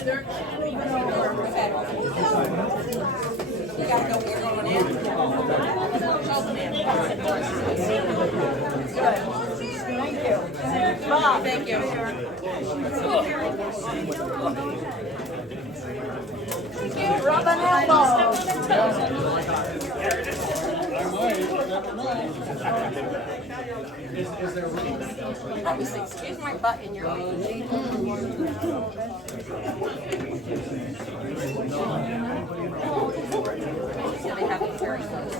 Thank you. Bob, thank you. Thank you. Rub an elbow. Excuse my butt in your meeting. They have it very close.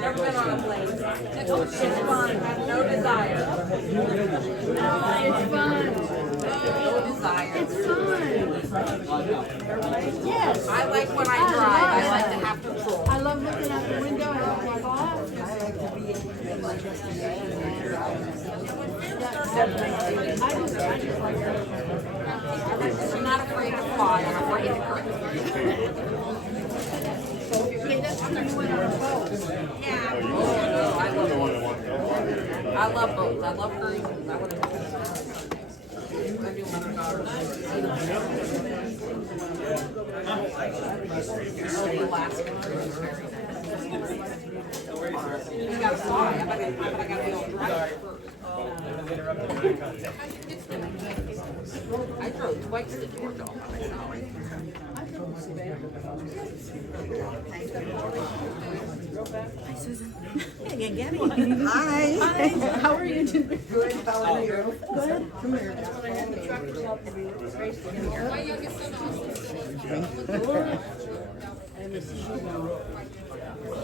Never been on a plane. It's fun. No desire. It's fun. No desire. It's fun. Yes. I like when I drive. I like to have control. I love looking out the window and I'm like, oh. I just like it. I'm not afraid to fly. I'm afraid to crash. Okay, that's when you went on a boat. Yeah. I love boats. I love cruising. I would have Alaska cruise is very nice. You gotta fly. I gotta be able to drive first. I drove twice to Georgia all by myself. Hi, Susan. Hey, Gabby. Hi. How are you doing? Good. How are you? Good. Come here. My youngest son also.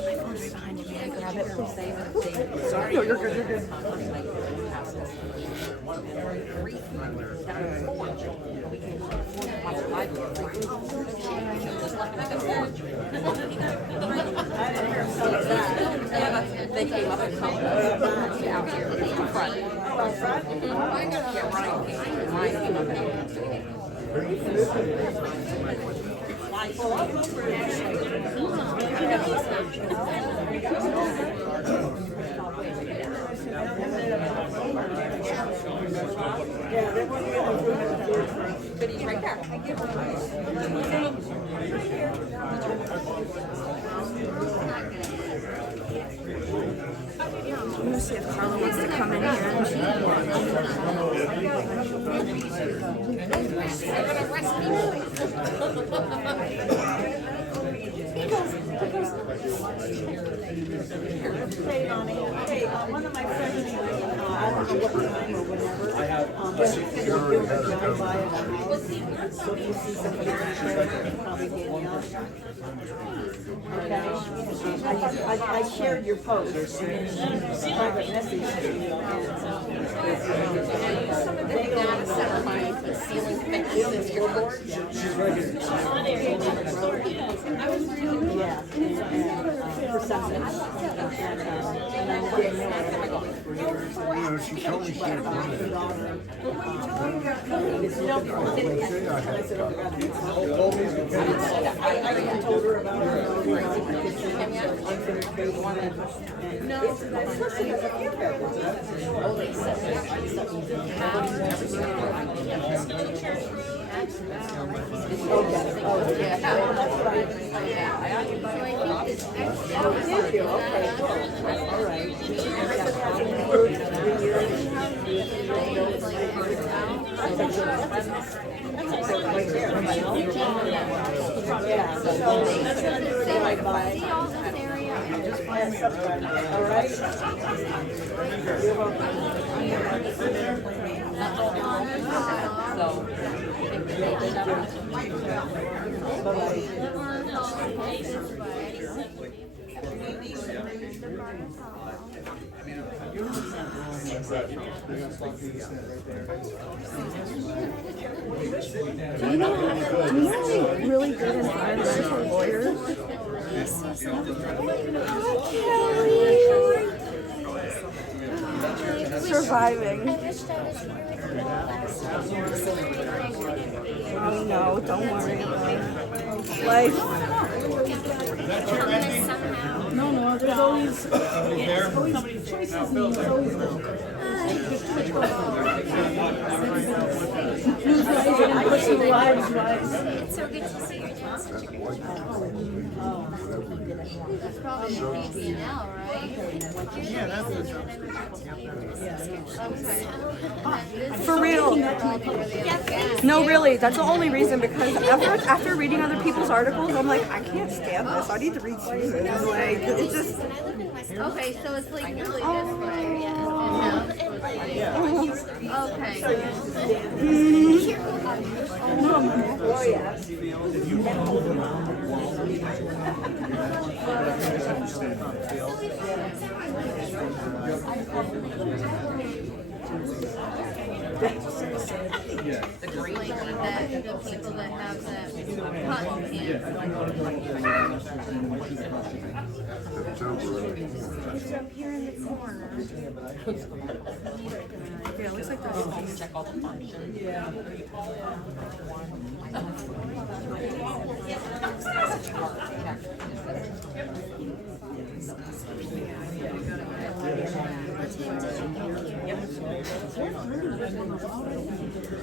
My phone's right behind you. May I grab it? Sorry. No, you're good. You're good. They came up and out here in front. Out front? Yeah, Ryan came up and but he's right there. I'm going to see if Carla wants to come in here. They're gonna arrest me. Hey, Donnie. Hey, one of my friends, I don't know what time or whenever, just going to drive by at the house. So if you see somebody in the trailer, probably Danielle. Okay? I shared your post, private message to you. Some of the data center money for sealing fixes in your board. Yeah, for something. She told me she had one. I told her about her. All right. You're welcome. Do you know really good environmental lawyers? Surviving. Oh no, don't worry about it. life. Calmness somehow. No, there's always choices and there's always milk. News wise and personal lives wise. It's so good to see you're doing such a great job. That's probably the BNL, right? Yeah, that's the job. For real. No, really, that's the only reason, because after reading other people's articles, I'm like, I can't stand this. I need to read Susan. Like, it's just. Okay, so it's like really this way. Okay. Like the people that have that cotton candy. It's up here in the corner. Yeah, it looks like there's check all the functions. Yeah.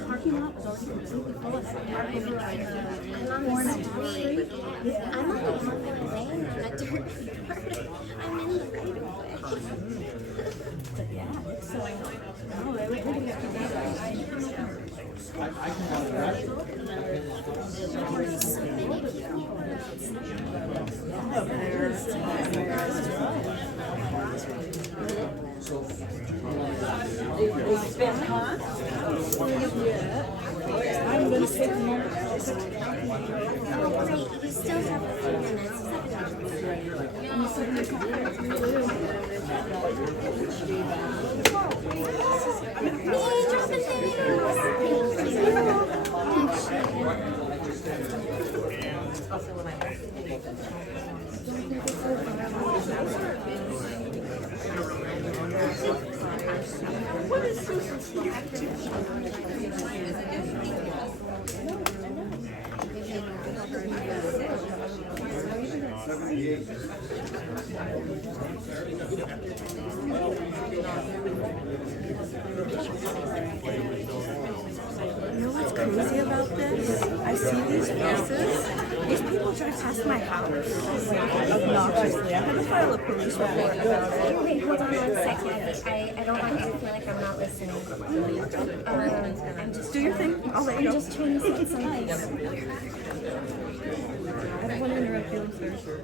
Parking lot was already completely full of I'm on the street. I'm on the public lane on a dirt part. I'm in the right of way. I'm going to sit here. We still have a few minutes. What is Susan's You know what's crazy about this? I see these faces. These people drive past my house. Obnoxiously. I'm gonna file a police report about it. Wait, hold on 1 second. I don't want you to feel like I'm not listening. I'm just Do your thing. I'll let you know. I'm just trying to say something. I don't want to interrupt you, sir.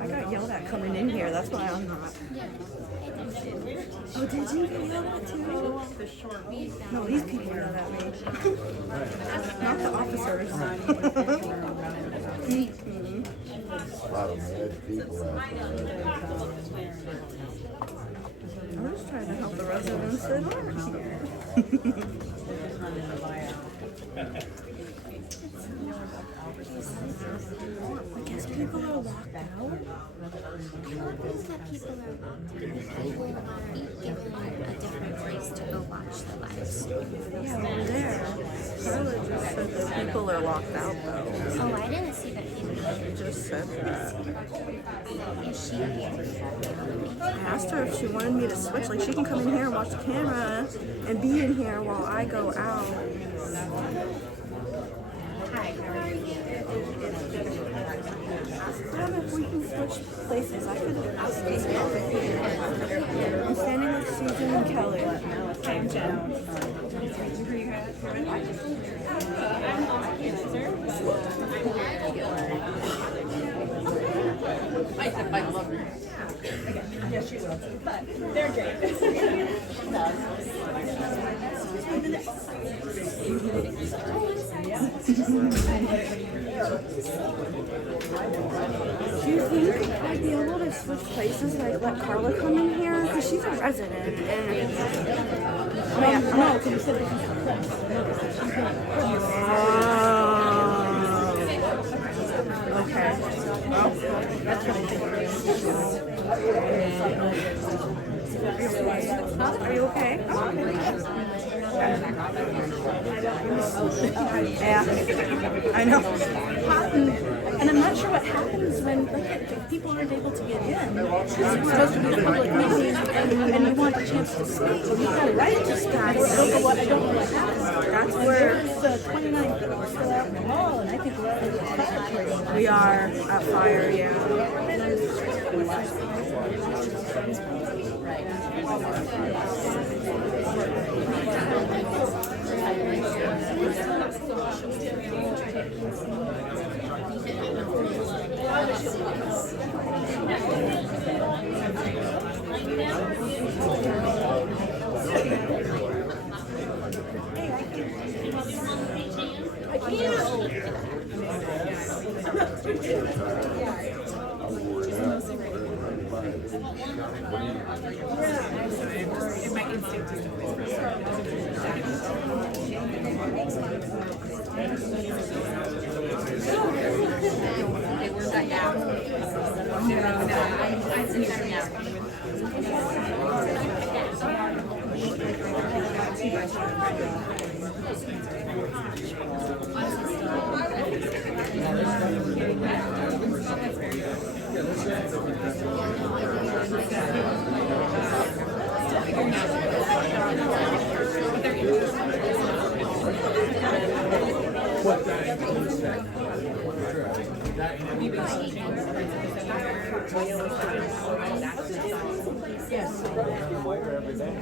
I got yelled at coming in here, that's why I'm not. Oh, did you get yelled at too? No, these people yelled at me. Not the officers. A lot of mad people out I'm just trying to help the residents that aren't here. I guess people are locked out. It happens that people are locked out. People are given a different place to go watch the live stream. Yeah, we're there. Carla just said that people are locked out though. Oh, I didn't see that in She just said that. Is she here? I asked her if she wanted me to switch, like she can come in here and watch the camera and be in here while I go out. Hi, how are you? Damn, if we can switch places, I could ask these people. I'm standing with Susan and Kelly. I'm down. I love her. Yes, she will. But they're great. Do you think I'd be able to switch places, like let Carla come in here? Because she's a resident. And no, because you said that she's okay. That's what I think. Are you okay? Yeah, I know. And I'm not sure what happens when people aren't able to get in. It's supposed to be a public meeting, and you want a chance to speak. You got a right to speak. I don't know what happens. That's where There's 29 people still out in the hall, and I think we're at the fire. we are at fire. Yeah.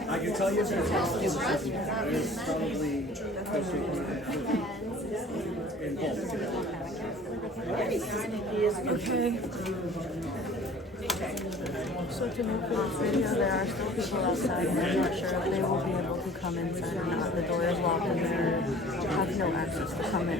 I can tell you there's probably in both. Okay. So to make this video, there are still people outside, and I'm not sure if they will be able to come inside or not. The door is locked, and they have no access to come in.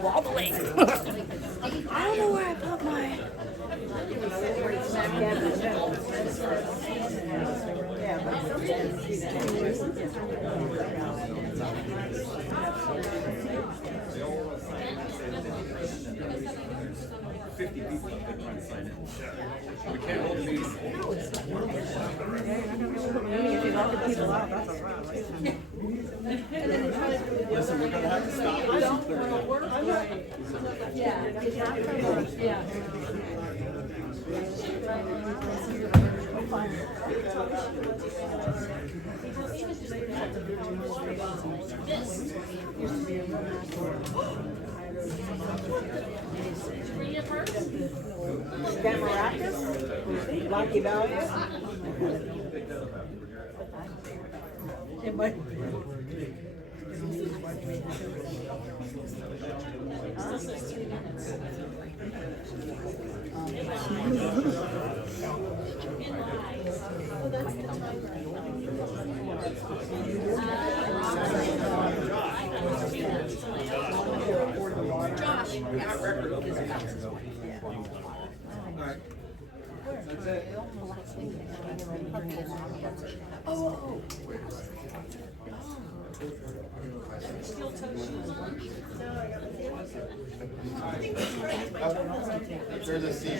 Wobbling. I don't know where I put my. Listen, we're gonna have to stop this and clear it up. That maracas? Lucky value? It might. There's a seat.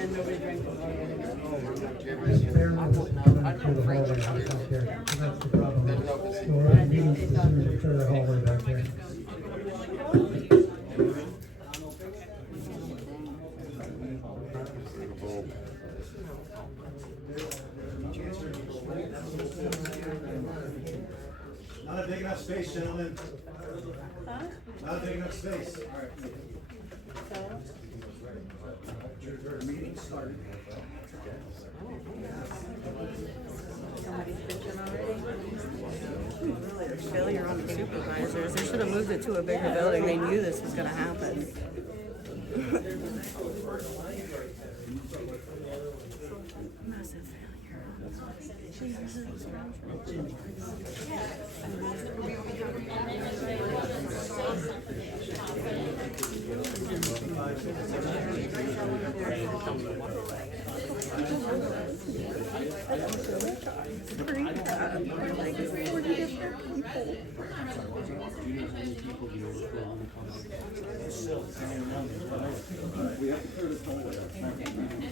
Not a big enough space, gentlemen. Not a big enough space. Your meeting started. Failure on the supervisors. They should have moved it to a bigger building. They knew this was going to happen. Massive failure.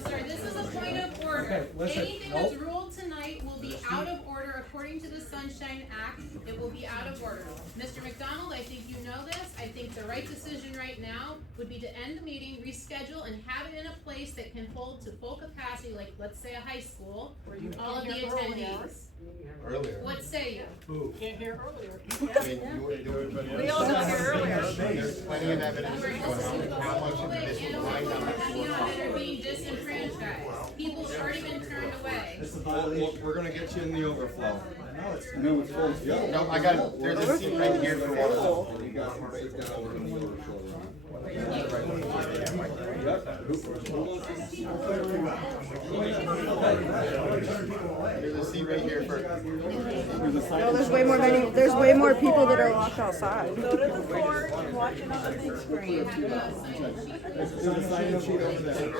Sir, this is a point of order. Anything that's ruled tonight will be out of order according to the Sunshine Act. It will be out of order. Mr. McDonald, I think you know this. I think the right decision right now would be to end the meeting, reschedule, and have it in a place that can hold to full capacity, like let's say a high school, all of the attendees. Earlier. What say you? Can't hear earlier. We all got here earlier. There's plenty of evidence showing how much of this was lined up before. That are being disenfranchised. People have already been turned away. We're gonna get you in the overflow. No, it's full. No, I got, there's a seat right here for one of them. There's a seat right here for. No, there's way more many. There's way more people that are locked outside. Go to the court and watch it on the big screen. There's a sign-in sheet over there.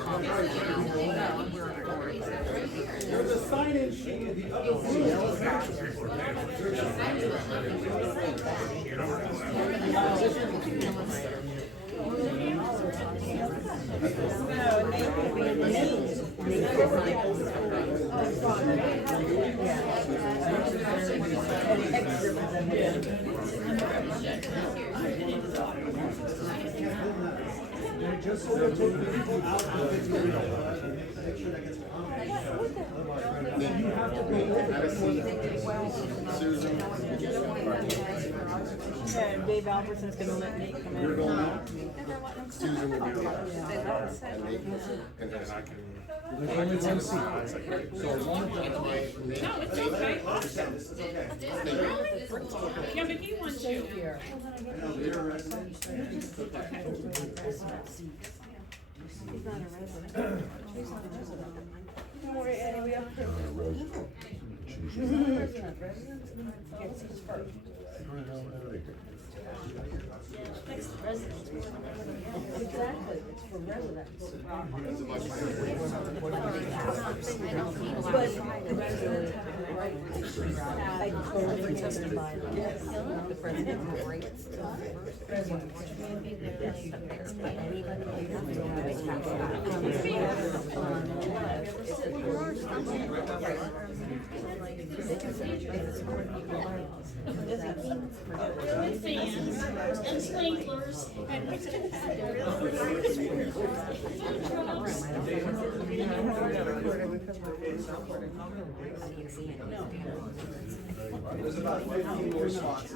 There's a sign-in sheet. Just so they take the people out of the video. Make sure that gets Have a seat. Susan. Yeah, Dave Albertson's gonna let Nate come in. Susan will do it. And then I can. There's only one seat. So as long as No, it's okay. Yeah, but he wants you. He's not a resident. Don't worry, Eddie, we have Exactly, it's for residents. But the residents have the right to decide whether to buy them. The president has rights to Fans and sprinklers There's about 15 more spots.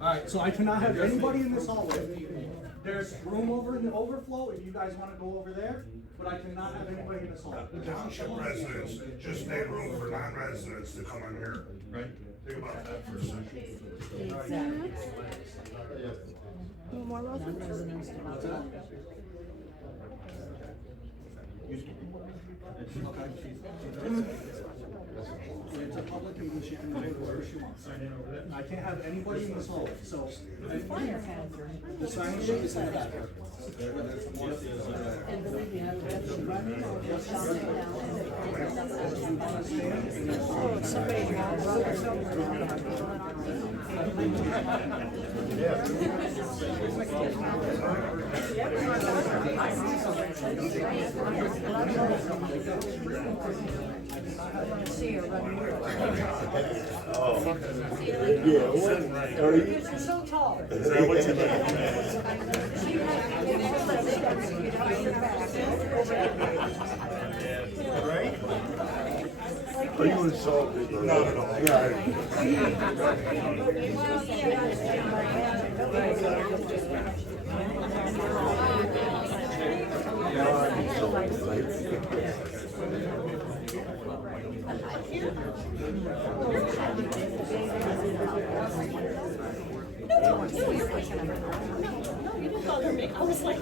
Alright, so I cannot have anybody in this hallway. There's room over in the overflow if you guys wanna go over there, but I cannot have anybody in this hallway. The township residents just made room for non-residents to come in here. Right. Think about that for a second. Exactly. more residents. It's a public meeting, she can go wherever she wants. I can't have anybody in this hallway, so. The sign sheet is in the back. And believe me, I would have to run in or just sit down You're so tall. Right? Are you insulted? Not at all. I was like,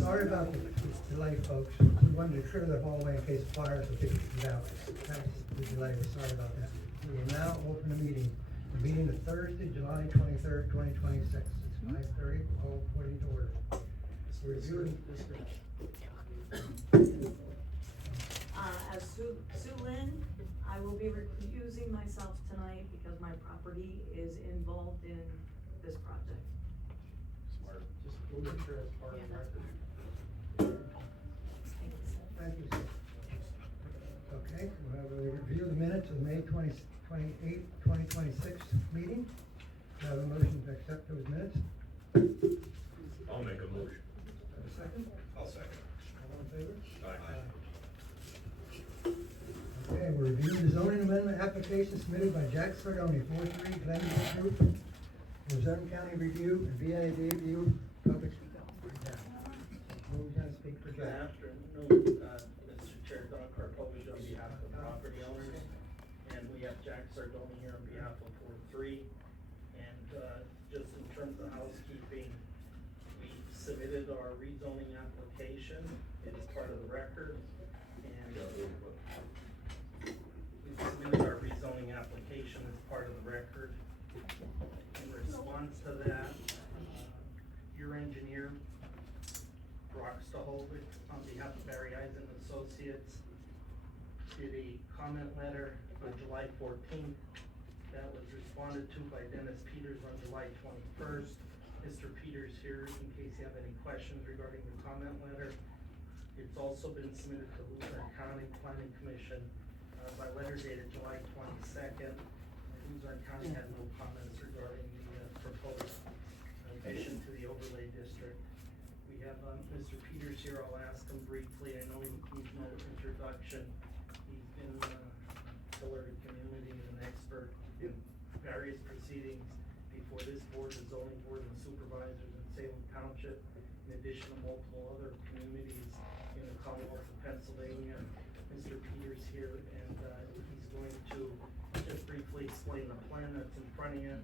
Sorry about the delay, folks. We wanted to clear the hallway in case of fires or people get out. That's the delay. We're sorry about that. We will now open the meeting. The meeting is Thursday, July 23rd, 2026. It's 5:30. All according to order. We're reviewing As Sue Lynn, I will be recusing myself tonight because my property is involved in this project. Smart. Just we'll make sure it's part of the record. Thank you, sir. Okay, we'll have a review of the minutes of May 28th, 2026 meeting. I have a motion to accept those minutes. I'll make a motion. Have a second? I'll second. All in favor? Aye. Okay, we're reviewing the zoning amendment application submitted by Jack Sardoni, 43 Glenview Group, for Zone County Review and BIA Review Public. Who's gonna speak for Good Jack? afternoon, Mr. Chair, Don Karpovich on behalf of the property owners, and we have Jack Sardoni here on behalf of Ward 3. And, just in terms of housekeeping, we submitted our rezoning application, it is part of the record, and we submitted our rezoning application as part of the record. In response to that, your engineer, Brock Stahovic, on behalf of Barry Eisen Associates, did a comment letter on July 14th that was responded to by Dennis Peters on July 21st. Mr. Peters here in case you have any questions regarding the comment letter. It's also been submitted to Luzerne County Planning Commission by letter dated July 22nd. Luzerne County had no comments regarding the proposed addition to the overlay district. We have Mr. Peters here. I'll ask him briefly. I know he needs no introduction. He's been pillar to community and an expert in various proceedings before this board, the zoning board and supervisors in Salem Township, in addition to multiple other communities in the Commonwealth of Pennsylvania. Mr. Peters here, and he's going to just briefly explain the plan that's in front of you,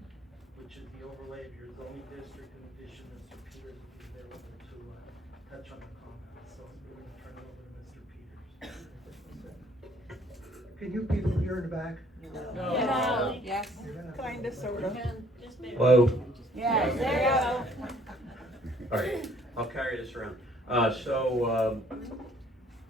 which is the overlay of your zoning district. In addition, Mr. Peters will be available to touch on the comments. So we're going to turn it over to Mr. Peters. Can you people hear in the back? No. Yes, kinda, sorta. Hello. Yeah, there you go. All right, I'll carry this around.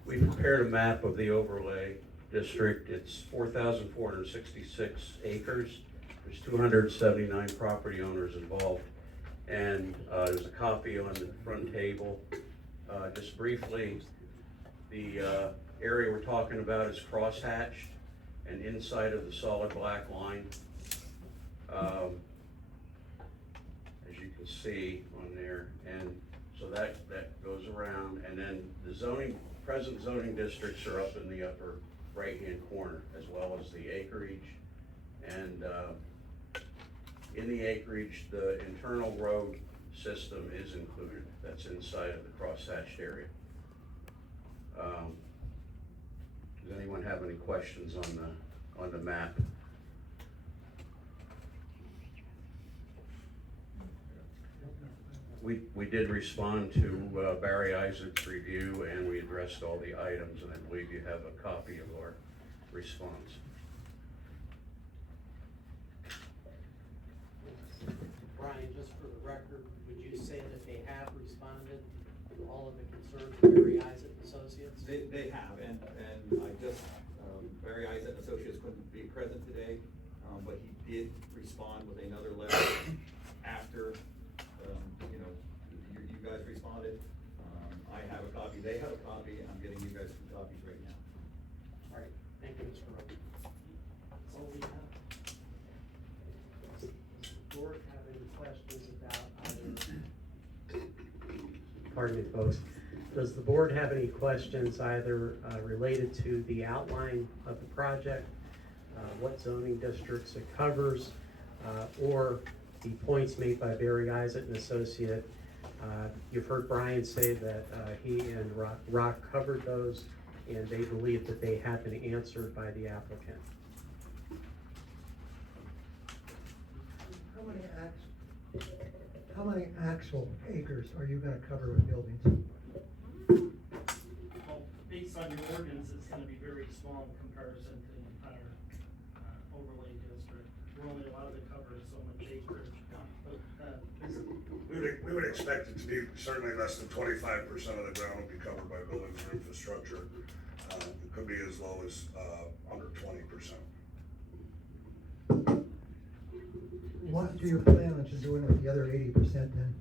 We prepared a map of the overlay district. It's 4,466 acres. There's 279 property owners involved. And there's a copy on the front table. Just briefly, the area we're talking about is crosshatched and inside of the solid black line. As you can see on there, and so that goes around, and then the present zoning districts are up in the upper right-hand corner, as well as the acreage. And in the acreage, the internal road system is included. That's inside of the crosshatched area. Does anyone have any questions on the map? We did respond to Barry Isaac's review, and we addressed all the items, and I believe you have a copy of our response. Brian, just for the record, would you say that they have responded to all of the concerns of Barry Isaac Associates? They have, and I just, Barry Isaac Associates couldn't be present today, but he did respond with another letter after, you guys responded. I have a copy, they have a copy, I'm getting you guys 2 copies right now. All right, thank you, Mr. Rowe. That's all we have. Does the board have any questions about either? Pardon me, folks. Does the board have any questions either related to the outline of the project, what zoning districts it covers, or the points made by Barry Isaac and Associate? You've heard Brian say that he and Rock covered those, and they believe that they have been answered by the applicant. How many actual acres are you gonna cover with buildings? Well, based on your ordinance, it's gonna be very small in comparison to the entire overlay district. We're only allowed to cover so much acreage. We would expect it to be certainly less than 25% of the ground will be covered by buildings or infrastructure. It could be as low as under 20%. What do you plan on doing with the other 80% then?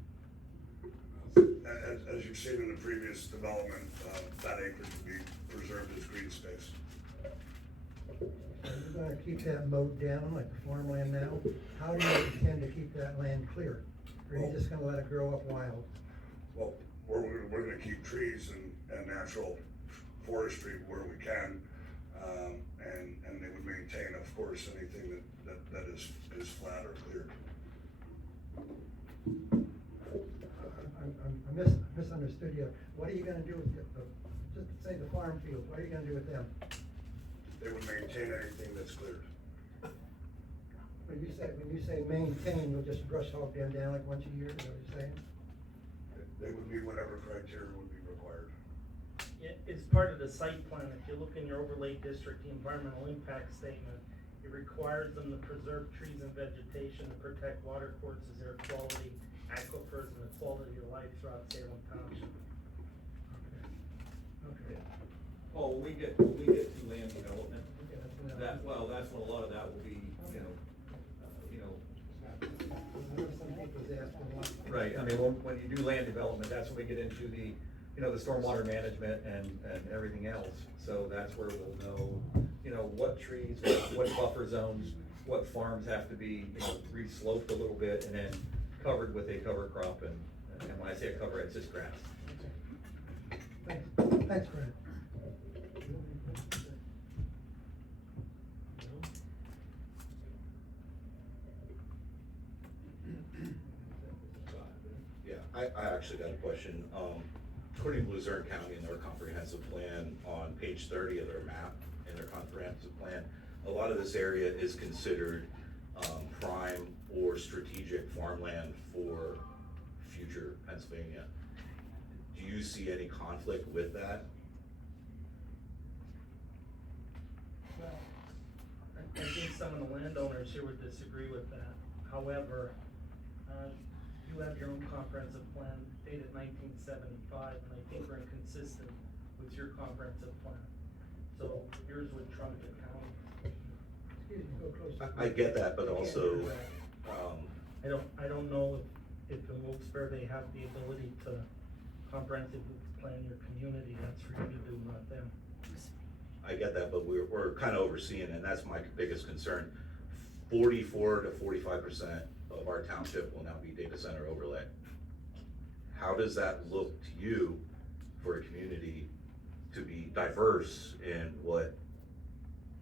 As you've seen in the previous development, that acreage would be preserved as green space. Are you gonna keep that mowed down like the farmland now? How do you intend to keep that land clear? Or are you just gonna let it grow up wild? Well, we're gonna keep trees and natural forestry where we can, and they would maintain, of course, anything that is flat or cleared. I misunderstood you. What are you gonna do with just say the farm fields, what are you gonna do with them? They would maintain anything that's cleared. When you say maintain, you'll just brush hog them down like once a year, is that what you're saying? They would be whatever criteria would be required. Yeah, it's part of the site plan. If you look in your overlay district, the environmental impact statement, it requires them to preserve trees and vegetation, to protect water courses, air quality, aquifers, and the quality of life throughout Salem Township. Okay. Oh, when we get to land development, that's when a lot of that will be, right, I mean, when you do land development, that's when we get into the, the stormwater management and everything else. So that's where we'll know, what trees, what buffer zones, what farms have to be, you know, re-sloped a little bit and then covered with a cover crop, and when I say a cover, it's just grass. Thanks, Fred. Yeah, I actually got a question. According to Luzerne County and their comprehensive plan on page 30 of their map and their comprehensive plan, a lot of this area is considered prime or strategic farmland for future Pennsylvania. Do you see any conflict with that? Well, I think some of the landowners here would disagree with that. However, you have your own comprehensive plan dated 1975, and I think we're inconsistent with your comprehensive plan. So yours would trump the county. I get that, but also, I don't know if in Wilkes-Barre they have the ability to comprehensively plan your community. That's for you to do, not them. I get that, but we're kind of overseeing, and that's my biggest concern. 44 to 45% of our township will now be data center overlay. How does that look to you for a community to be diverse in what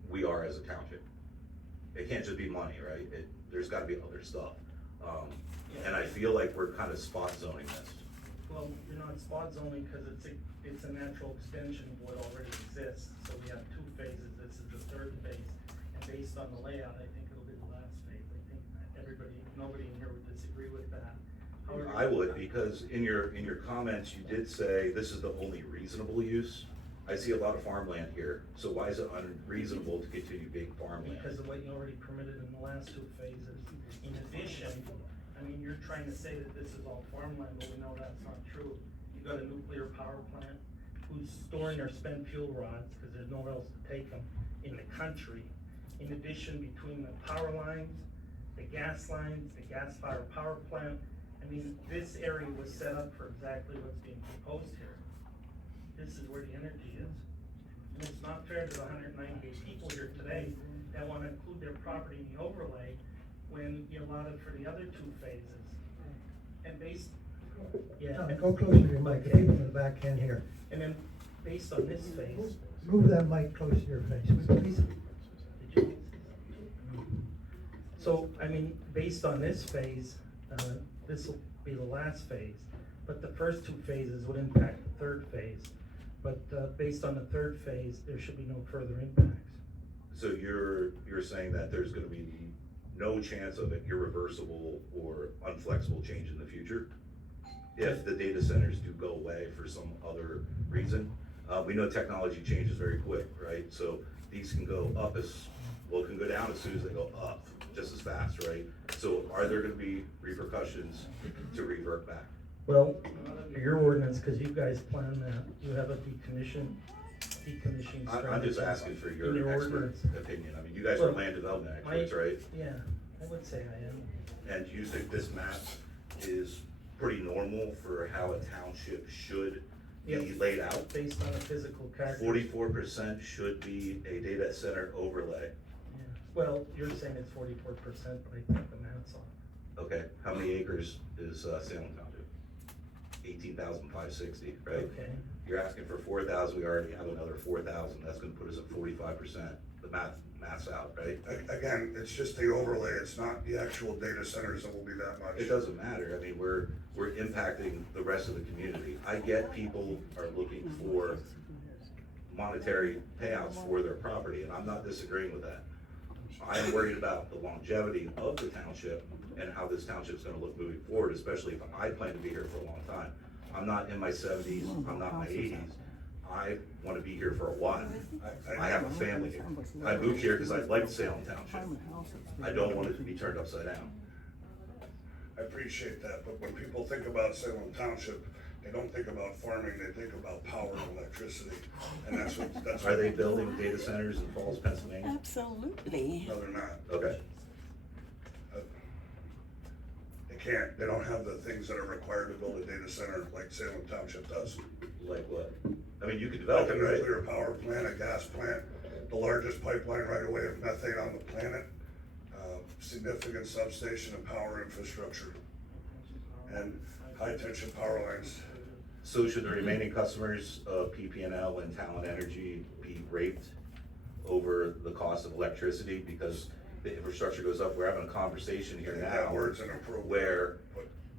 we are as a township? It can't just be money, right? There's gotta be other stuff. And I feel like we're kind of spot zoning this. Well, you're not spot zoning because it's a natural extension of what already exists. So we have two phases. This is the third phase. And based on the layout, I think it'll be the last phase. I think nobody in here would disagree with that. However, I would, because in your comments, you did say this is the only reasonable use. I see a lot of farmland here, so why is it unreasonable to continue big farmland? Because of what you already permitted in the last two phases. In addition, I mean, you're trying to say that this is all farmland, but we know that's not true. You've got a nuclear power plant who's storing their spent fuel rods, because there's nowhere else to take them, in the country. In addition, between the power lines, the gas fired power plant, I mean, this area was set up for exactly what's being proposed here. This is where the energy is. And it's not fair to the 198 people here today that want to include their property in the overlay when you allowed it for the other two phases. And Go closer to your mic, the people in the back can't hear. And then based on this phase. Move that mic closer to your face, please. So, I mean, based on this phase, this will be the last phase, but the first two phases would impact the third phase. But based on the third phase, there should be no further impacts. So you're saying that there's gonna be no chance of an irreversible or unflexible change in the future? If the data centers do go away for some other reason? We know technology changes very quick, right? So these can go up it can go down as soon as they go up, just as fast, right? So are there gonna be repercussions to revert back? Well, your ordinance, because you guys plan that, you have a decommissioning strategy. I'm just asking for in your expert ordinance. opinion. I mean, you guys are land development experts, right? Yeah, I would say I am. And do you think this map is pretty normal for how a township should be Yep. laid out? Based on the physical character. 44% should be a data center overlay. Yeah. Well, you're saying it's 44%, but I think the math's off. Okay, how many acres is Salem Township? 18,560, right? Okay. You're asking for 4,000, we already have another 4,000, that's gonna put us at 45%. The math's out, right? Again, it's just the overlay, it's not the actual data centers that will be that much. It doesn't matter, I mean, we're impacting the rest of the community. I get people are looking for monetary payouts for their property, and I'm not disagreeing with that. I am worried about the longevity of the township and how this township's gonna look moving forward, especially if I plan to be here for a long time. I'm not in my 70s, I'm not in my 80s. I wanna be here for a while. I have a family here. I moved here because I like Salem Township. I don't want it to be turned upside down. I appreciate that, but when people think about Salem Township, they don't think about farming, they think about power and electricity, and that's what. Are they building data centers in Falls, Pennsylvania? Absolutely. No, they're not. Okay. They don't have the things that are required to build a data center like Salem Township does. Like what? I mean, you could develop Like it, a right? nuclear power plant, a gas plant, the largest pipeline right away of methane on the planet. significant substation and power infrastructure and high-tension power lines. So should the remaining customers of PP&L and Talent Energy be raped over the cost of electricity because the infrastructure goes up? We're having a conversation here now. That word's inappropriate. Where,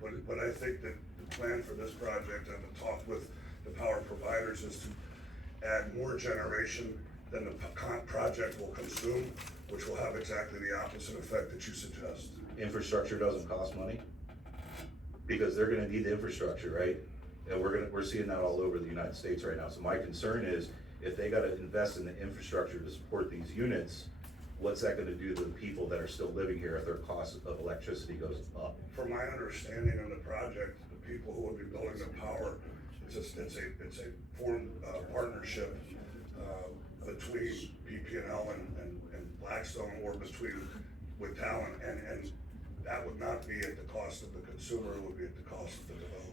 But I think that the plan for this project and the talk with the power providers is to add more generation than the project will consume, which will have exactly the opposite effect that you suggest. infrastructure doesn't cost money? Because they're gonna need the infrastructure, right? And we're seeing that all over the United States right now. So my concern is, if they gotta invest in the infrastructure to support these units, what's that gonna do to the people that are still living here if their cost of electricity goes up? From my understanding of the project, the people who would be building the power, it's a formed partnership between PP&L and Blackstone, or with Talent, and that would not be at the cost of the consumer, it would be at the cost of the developer.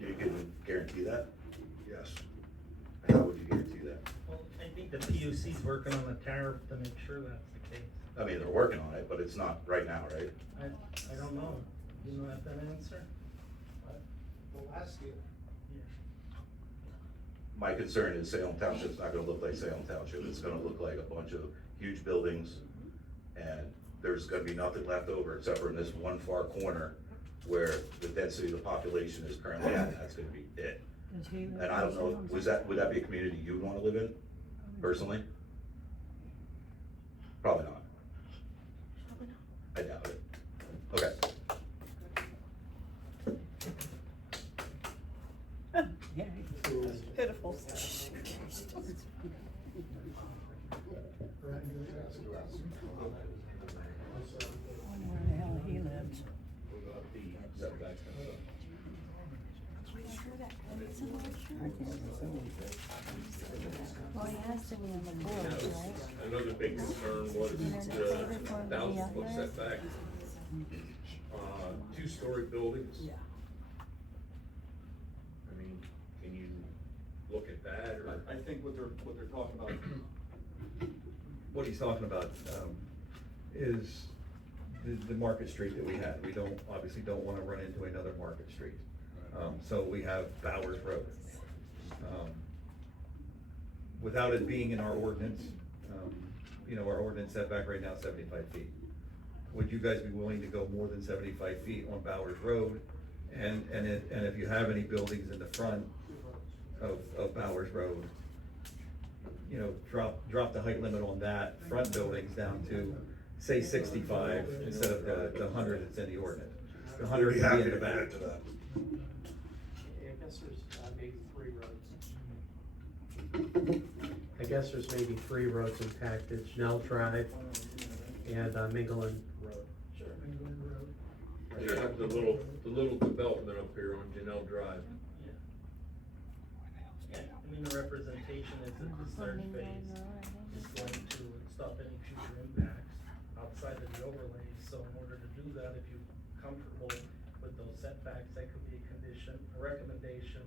You can guarantee that? Yes. How would you guarantee that? Well, I think the PUC's working on a tariff to make sure that's the case. I mean, they're working on it, but it's not right now, right? I don't know. You know that answer? We'll ask you. My concern is Salem Township's not gonna look like Salem Township. It's gonna look like a bunch of huge buildings, and there's gonna be nothing left over except for in this one far corner where the density of the population is currently at, and that's gonna be it. And I don't know, would that be a community you'd wanna live in, personally? Probably not. I doubt it. Okay. Pitiful. Where the hell he lives. Well, he has to be on the board, right? Another big concern was the 1,000-foot setback, two-story buildings. Yeah. I mean, can you look at that, or? I think what they're talking about, What he's talking about, is the Market Street that we had. We obviously don't wanna run into another Market Street. So we have Bowers Road. Without it being in our ordinance, our ordinance setback right now is 75 feet. Would you guys be willing to go more than 75 feet on Bowers Road? And if you have any buildings in the front of Bowers Road, drop the height limit on that front buildings down to, say, 65 instead of the 100 that's in the ordinance. The 100 We'd be would happy be in to the back. commit to that. I guess there's maybe 3 roads impacted: Schnell Drive and Minglin Road. You have the little development up here on Janelle Drive. Yeah, I mean, the representation is that this third phase is going to stop any future impacts outside of the overlays. So in order to do that, if you're comfortable with those setbacks, that could be a condition, a recommendation,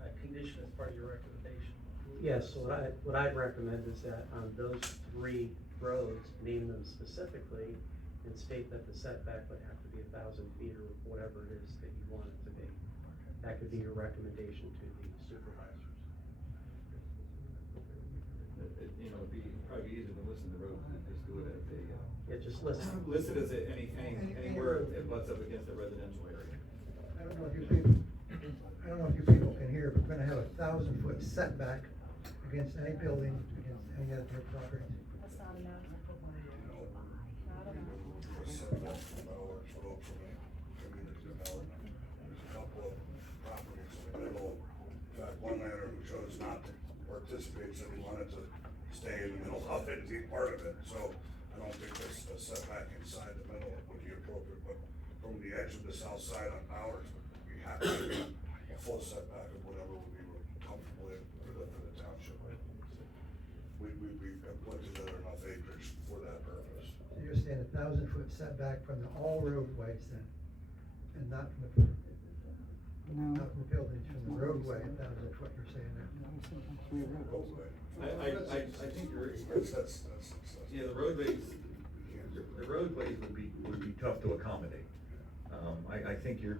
a condition as part of your recommendation. Yes, so what I'd recommend is that on those 3 roads, name them specifically and state that the setback would have to be 1,000 feet or whatever it is that you want it to be. That could be your recommendation to the supervisors. it'd be probably easier to listen to the road and just do it as a. Yeah, just listen. List it as anywhere it butts up against a residential area. I don't know if you people can hear, but we're gonna have a 1,000-foot setback against any building, against any of their property. That's not enough. There's a couple of properties in the middle. In fact, one landowner who chose not to participate said he wanted to stay in the middle of it and be part of it. So I don't think this a setback inside the middle would be appropriate, but from the edge of the south side on ours, we have to be a full setback of whatever we were comfortable in for the township. We have put together enough acreage for that purpose. So you're saying 1,000-foot setback from all roadways then, and not from the buildings, from the roadway, 1,000 foot, you're saying there. I think you're, That's yeah, the roadways, the roadways would be tough to accommodate. I think you're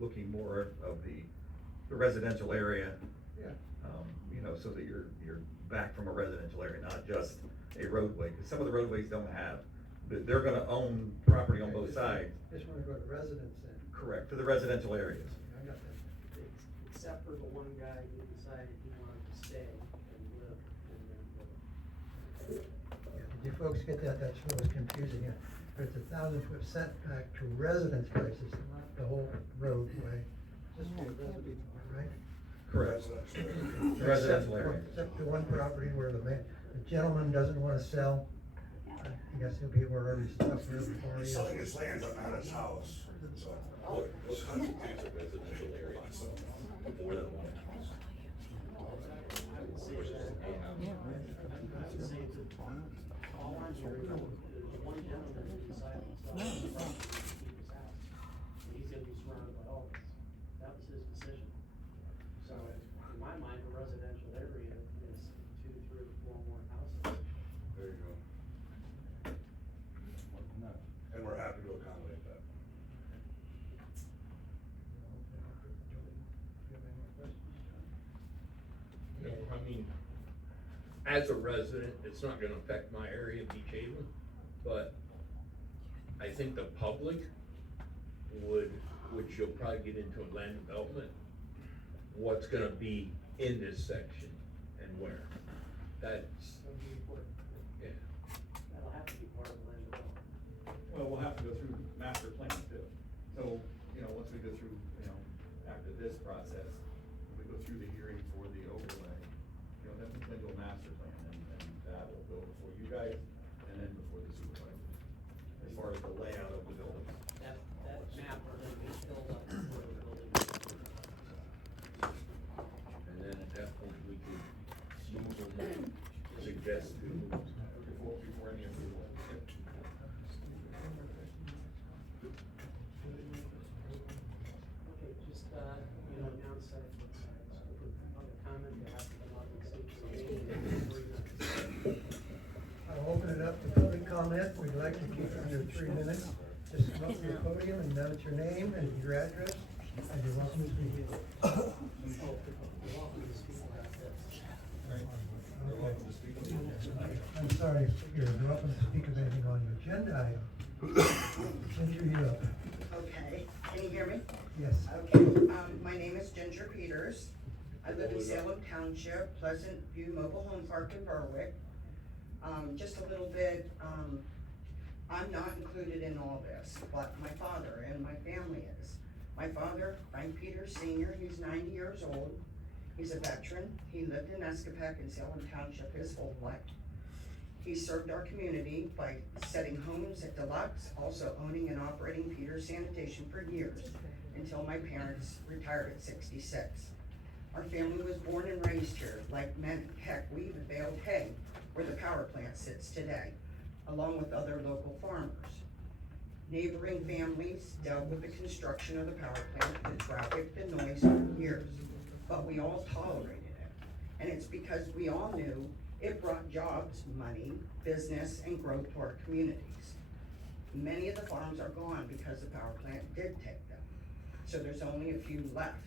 looking more of the residential area. Yeah. You know, so that you're back from a residential area, not just a roadway, because some of the roadways don't have, they're gonna own property on both sides. Just wanna go to residence then. Correct, to the residential areas. I got that. Except for the one guy who decided he wanted to stay and live in there. Yeah, did you folks get that? That's what was confusing you. It's 1,000-foot setback to residence places, not the whole roadway. Just for residence, right? Correct. Residential area. Except the one property where the gentleman doesn't wanna sell. I guess he'll be wherever he's stuck there before he is. Selling his land, but not his house, so. What constitutes a residential area? More than one house. I would say that, I would say that all I'm hearing is one gentleman who decided to sell his property to keep his house. And he's gonna be surrounded by all this. That was his decision. So in my mind, a residential area is 2, 3, 4 more houses. There you go. And we're happy to accommodate that. No, I mean, as a resident, it's not gonna affect my area, Beach Haven, but I think the public would, which you'll probably get into in land development, what's gonna be in this section and where. That's, That'll be important. yeah. That'll have to be part of the land development. Well, we'll have to go through master plan too. So, you know, once we go through, you know, after this process, we go through the hearing for the overlay, you know, then we can do a master plan and that will go before you guys and then before the supervisors. As far as the layout of the building. That map will then be filled up before the building. And then at that point, we could use them, suggest to, Before any approval. Okay, just, you know, announce that, public comment, you have to come up and speak to the meeting. I'll open it up to public comment. We'd like to keep it under 3 minutes. Just come up to the podium and announce your name and your address, and you're welcome to speak. You're welcome to speak about this. Okay. I'm sorry, you're welcome to speak of anything on your agenda item. Ginger, you up? Okay, can you hear me? Yes. Okay, my name is Ginger Peters. I live in Salem Township, Pleasant View Mobile Home Park in Berwick. Just a little bit, I'm not included in all this, but my father and my family is. My father, Frank Peters Senior, he's 90 years old. He's a veteran. He lived in Escapec in Salem Township his whole life. He served our community by setting homes at Deluxe, also owning and operating Peters Sanitation for years, until my parents retired at 66. Our family was born and raised here, like many. Heck, we even baled hay where the power plant sits today, along with other local farmers. Neighboring families dealt with the construction of the power plant, the traffic, the noise for years, but we all tolerated it. And it's because we all knew it brought jobs, money, business, and growth to our communities. Many of the farms are gone because the power plant did take them, so there's only a few left.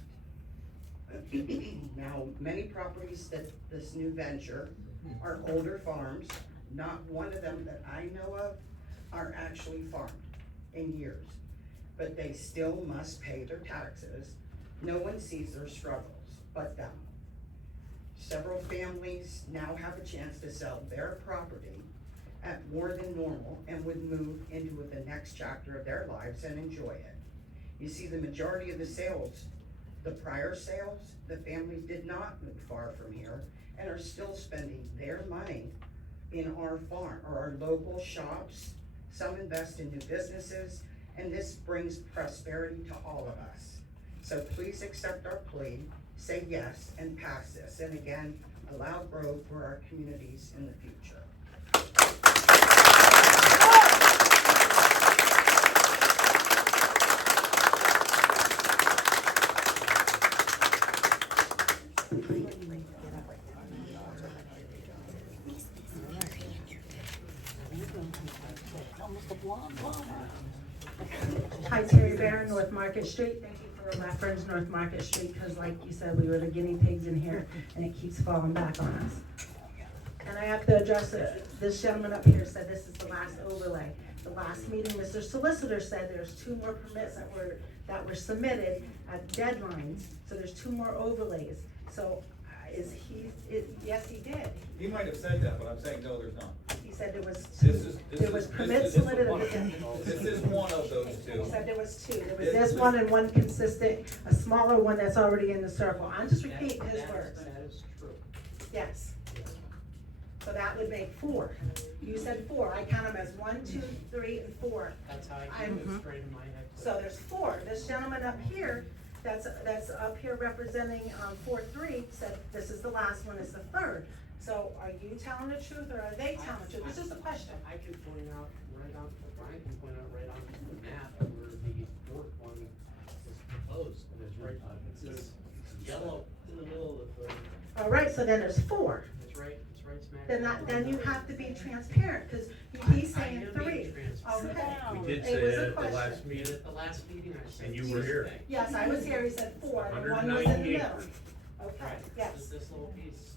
Now, many properties that this new venture are older farms. Not one of them that I know of are actually farmed in years, but they still must pay their taxes. No one sees their struggles but them. Several families now have a chance to sell their property at more than normal and would move into the next chapter of their lives and enjoy it. You see, the majority of the sales, the prior sales, the families did not move far from here and are still spending their money in our farm or our local shops. Some invest in new businesses, and this brings prosperity to all of us. So please accept our plea, say yes, and pass this, and again, allow growth for our communities in the future. almost a blonde blonde. Hi, Terry Barron, North Market Street. Thank you for reference North Market Street, because like you said, we were the guinea pigs in here, and it keeps falling back on us. And I have to address it. This gentleman up here said this is the last overlay. The last meeting, Mr. Solicitor said there's 2 more permits that were submitted at deadlines, so there's 2 more overlays. So yes, he did. He might have said that, but I'm saying, no, there's not. He said there was This is permits submitted. This is one of those 2. He said there was 2. There was this one and one consistent, a smaller one that's already in the circle. I'm just repeating his words. That is true. Yes. So that would make 4. You said 4. I count them as 1, 2, 3, and 4. That's how I keep it straight in my head. So there's 4. This gentleman up here, that's up here representing 4-3, said this is the last one, it's the 3rd. So are you telling the truth or are they telling the truth? It's just a question. I can point out right on, Brian can point out right on the map where the 4th one is proposed, and it's right, it's yellow in the middle of the. All right, so then there's 4. It's right smack. Then you have to be transparent, because he's saying 3. Okay. We did It say was a that at the question. last meeting, At the last meeting, I said. and you were here. Yes, I was here, he said 4, and 1 was in the 190 middle. acres. Okay, yes. This little piece.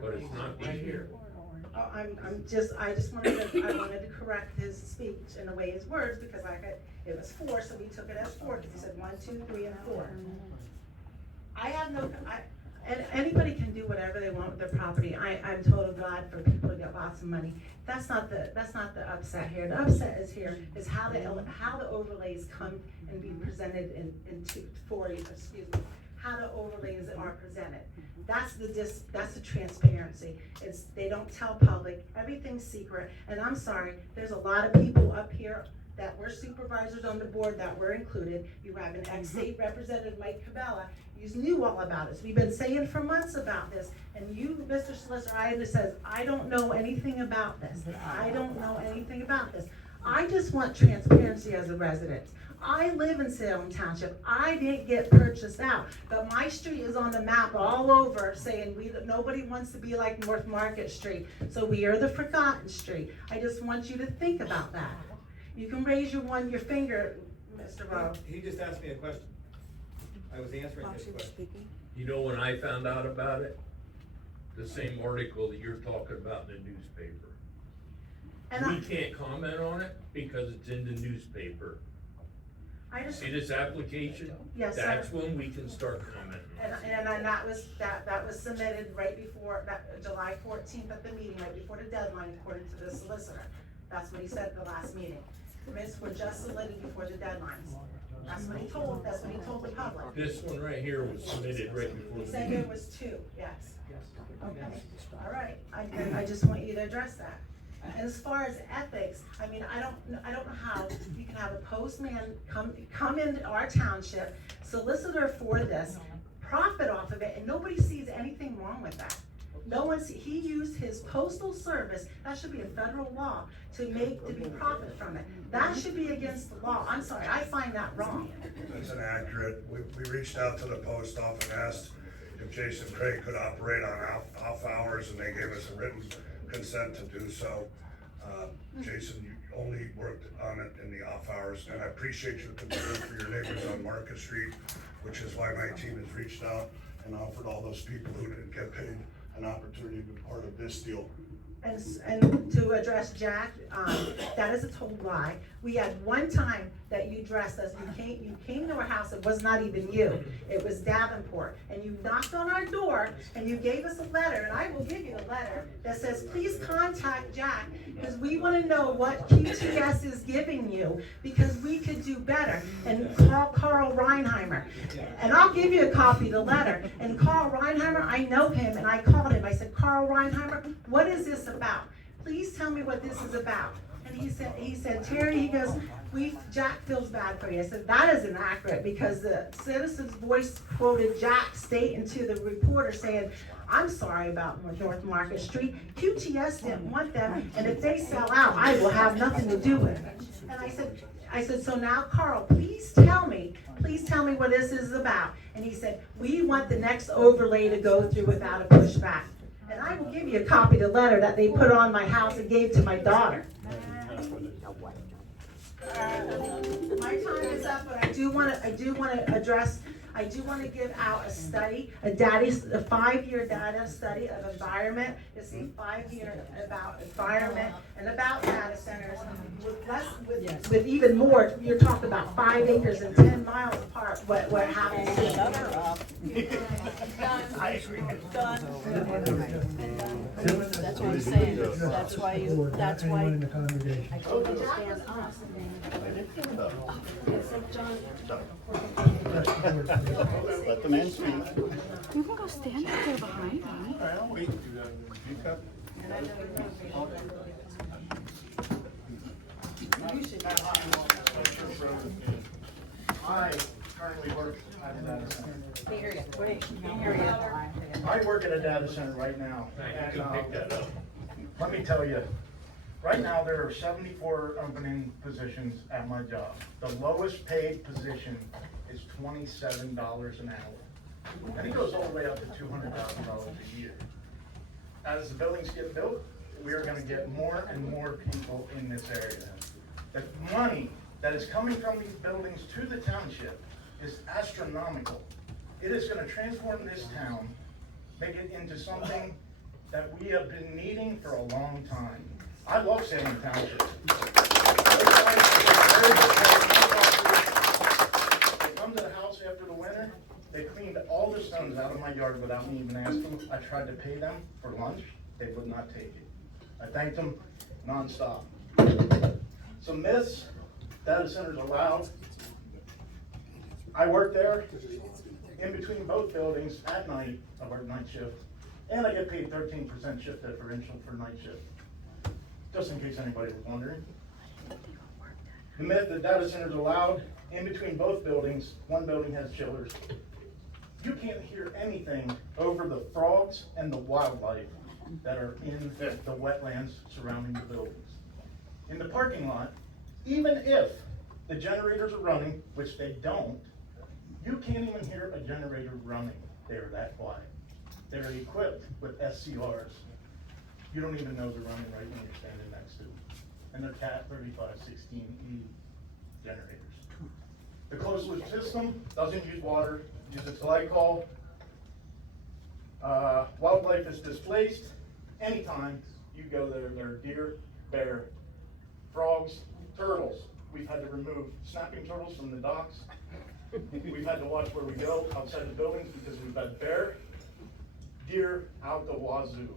But it's not Right here. Oh, I just wanted to correct his speech in the way his words, because it was 4, so we took it as 4, because he said 1, 2, 3, and 4. I have and anybody can do whatever they want with their property. I'm total glad for people to get lots of money. That's not the upset here. The upset is how the overlays come and be presented how the overlays are presented. That's the transparency. They don't tell public, everything's secret. And I'm sorry, there's a lot of people up here that were supervisors on the board that were included. You have an ex-state representative, Mike Cabela. You knew all about this. We've been saying for months about this. And you, Mr. Solicitor, says, I don't know anything about this. I don't know anything about this. I just want transparency as a resident. I live in Salem Township. I didn't get purchased out, but my street is on the map all over saying nobody wants to be like North Market Street. So we are the forgotten street. I just want you to think about that. You can raise your finger, Mr. Rowe. He just asked me a question. I was answering his question. You know when I found out about it? The same article that you're talking about in the newspaper. We can't comment on it because it's in the newspaper. See this application? Yes, That's sir. when we can start commenting. And that was submitted right before July 14th at the meeting, right before the deadline, according to the solicitor. That's what he said at the last meeting. Permits were just submitted before the deadlines. That's what he told the public. This one right here was submitted right before He the said meeting. there was 2, yes. Okay, all right, I just want you to address that. And as far as ethics, I mean, I don't know how you can have a postman come into our township, solicitor for this, profit off of it, and nobody sees anything wrong with that. He used his postal service, that should be a federal law, to be profit from it. That should be against the law. I'm sorry, I find that wrong. That's inaccurate. We reached out to the post office and asked if Jason Craig could operate on off hours, and they gave us a written consent to do so. Jason, you only worked on it in the off hours, and I appreciate your concern for your neighbors on Market Street, which is why my team has reached out and offered all those people who didn't get paid an opportunity to be part of this deal. And to address Jack, that is a total lie. We had one time that you dressed us, you came to our house, it was not even you, it was Davenport, and you knocked on our door, and you gave us a letter, and I will give you the letter, that says, please contact Jack, because we want to know what QTS is giving you, because we could do better, and call Carl Reinheimer. And I'll give you a copy of the letter, and Carl Reinheimer, I know him, and I called him, I said, Carl Reinheimer, what is this about? Please tell me what this is about. And he said, Terry, he goes, Jack feels bad for you. I said, that isn't accurate, because the Citizen's Voice quoted Jack stating to the reporter saying, I'm sorry about North Market Street. QTS didn't want them, and if they sell out, I will have nothing to do with it. And I said, so now, Carl, please tell me what this is about. And he said, we want the next overlay to go through without a pushback. And I will give you a copy of the letter that they put on my house and gave to my daughter. My time is up, but I do want to give out a study, a 5-year data study of environment. It's a 5-year about environment and about data centers with even more. You're talking about 5 acres and 10 miles apart. What happens? I agree. Done. That's what I'm saying. That's why Anyone in the congregation. I told you to stand up. Let the man speak. You can go stand up there behind me. All right, I'll wait. You cut. I currently work at a data center. Can't hear you. Wait, can't hear you. I work at a data center right now. And, Pick that up. let me tell you, right now there are 74 opening positions at my job. The lowest paid position is $27 an hour. And it goes all the way up to $200,000 a year. As the buildings get built, we are gonna get more and more people in this area. The money that is coming from these buildings to the township is astronomical. It is gonna transform this town, make it into something that we have been needing for a long time. I love Salem Township. They come to the house after the winter, they cleaned all the stones out of my yard without me even asking. I tried to pay them for lunch, they would not take it. I thanked them nonstop. Some myths, data centers are loud. I work there in between both buildings at night. I work night shift, and I get paid 13% shift differential for night shift. Just in case anybody was wondering. The myth that data centers are loud, in between both buildings, one building has chillers. You can't hear anything over the frogs and the wildlife that are in the wetlands surrounding the buildings. In the parking lot, even if the generators are running, which they don't, you can't even hear a generator running. They're that quiet. They're equipped with SCRs. You don't even know they're running right when you're standing next to them. And they're Cat 3516E generators. The closed loop system doesn't use water, uses glycol. Wildlife is displaced. Anytime you go there, there are deer, bear, frogs, turtles. We've had to remove snapping turtles from the docks. We've had to watch where we go outside the buildings because we've had bear, deer out the wazoo.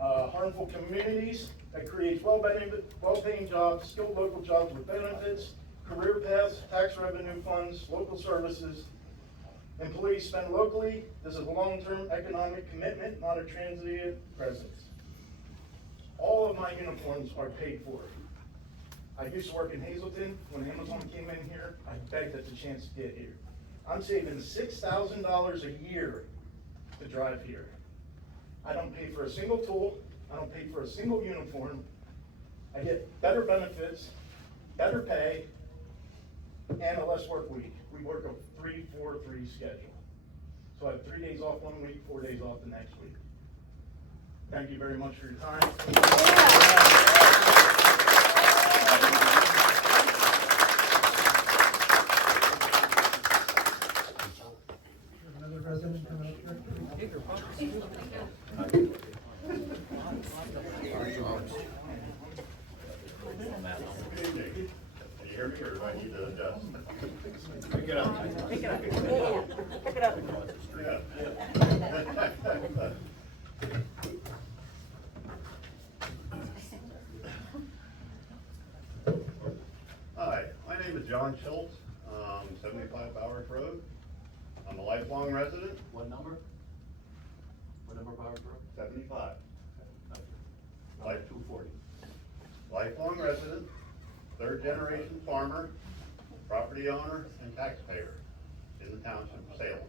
Harmful communities that creates well-paying jobs, skilled local jobs with benefits, career paths, tax revenue funds, local services. Employees spend locally. This is a long-term economic commitment, not a transient presence. All of my uniforms are paid for. I used to work in Hazleton. When Amazon came in here, I begged at the chance to get here. I'm saving $6,000 a year to drive here. I don't pay for a single tool. I don't pay for a single uniform. I get better benefits, better pay, and a less work week. We work a 3-4-3 schedule. So I have 3 days off one week, 4 days off the next week. Thank you very much for your time. Another resident coming up here? Can you hear me, or do I need to adjust? Pick it up. Pick it up. Pick it up. Hi, my name is John Schultz, 75 Bowers Road. I'm a lifelong resident. What number? What number Bowers Road? 75. Life 240. Lifelong resident, third generation farmer, property owner, and taxpayer in the township of Salem.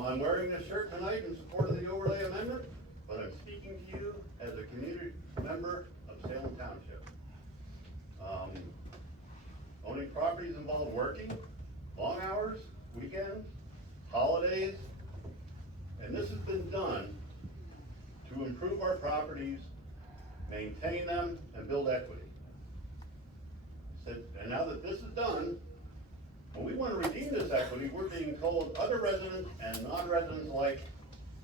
I'm wearing this shirt tonight in support of the overlay amendment, but I'm speaking to you as a community member of Salem Township. Owning properties involve working, long hours, weekends, holidays, been done to improve our properties, maintain them, and build equity. I said, and now that this is done, when we want to redeem this equity, we're being told other residents and non-residents alike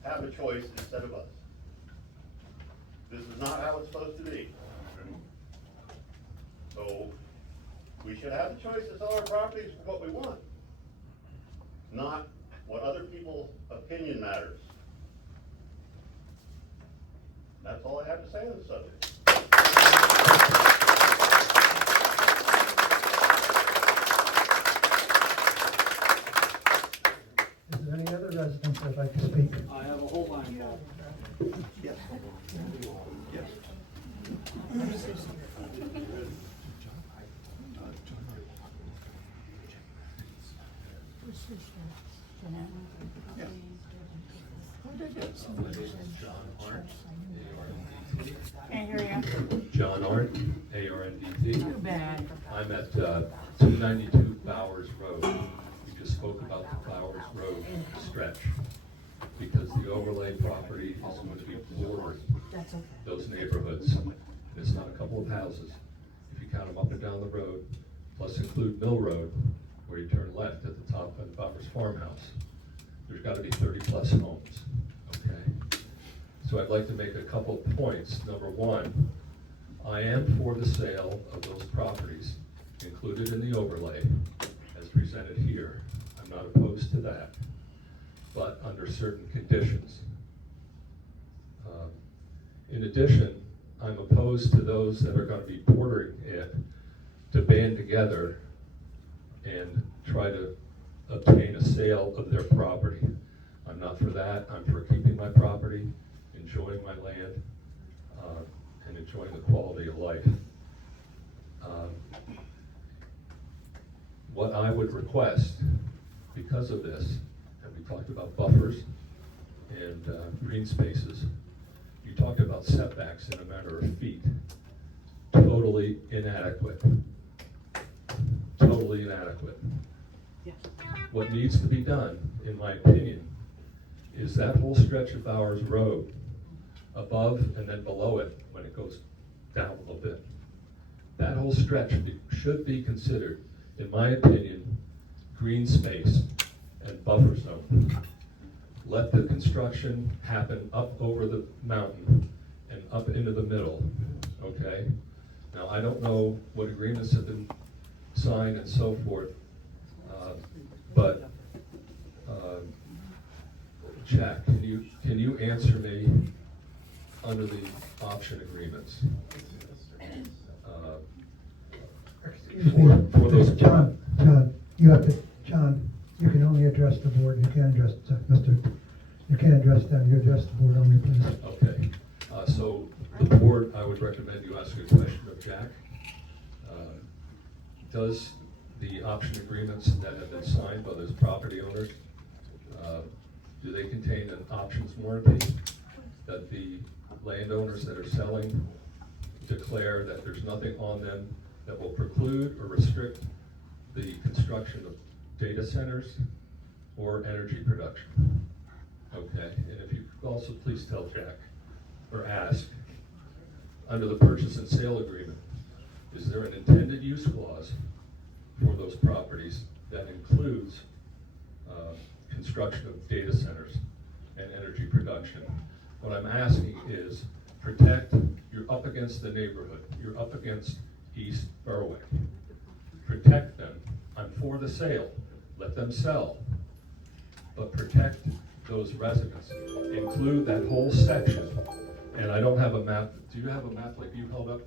have a choice instead of us. This is not how it's supposed to be. So, we should have the choice to sell our properties for what we want, not what other people's opinion matters. That's all I have to say on the subject. Is there any other residents that'd like to speak? I have a whole line, Paul. Yes. Yes. My name is John Arndt, Can't hear you. John Arndt, A-R-N-D-T. Too bad. I'm at 292 Bowers Road. We just spoke about the Bowers Road stretch, because the overlay property is going to be bordering those neighborhoods. And it's not a couple of houses. If you count them up and down the road, plus include Mill Road, where you turn left at the top of the Bowers Farmhouse, there's got to be 30-plus homes, okay? So I'd like to make a couple of points. Number one, I am for the sale of those properties included in the overlay as presented here. I'm not opposed to that, but under certain conditions. In addition, I'm opposed to those that are going to be bordering it to band together and try to obtain a sale of their property. I'm not for that. I'm for keeping my property, enjoying my land, and enjoying the quality of life. What I would request, because of this, and we talked about buffers and green spaces, you talked about setbacks in a matter of feet. Totally inadequate. Totally inadequate. What needs to be done, in my opinion, is that whole stretch of Bowers Road, above and then below it, when it goes down a little bit. That whole stretch should be considered, in my opinion, green space and buffer zone. Let the construction happen up over the mountain and up into the middle, okay? Now, I don't know what agreements have been signed and so forth, but Jack, can you answer me under the option agreements? For those. John, you can only address the board, you can't address, you can't address them, you address the board only, please. Okay, so the board, I would recommend you ask a question of Jack. Does the option agreements that have been signed by those property owners, do they contain an options warranty that the landowners that are selling declare that there's nothing on them that will preclude or restrict the construction of data centers or energy production? Okay, and if you could also please tell Jack or ask, under the purchase and sale agreement, is there an intended use clause for those properties that includes construction of data centers and energy production? What I'm asking is protect, you're up against the neighborhood, you're up against East Berwick. Protect them. I'm for the sale, let them sell, but protect those residents. Include that whole section. And I don't have a map. Do you have a map like you held up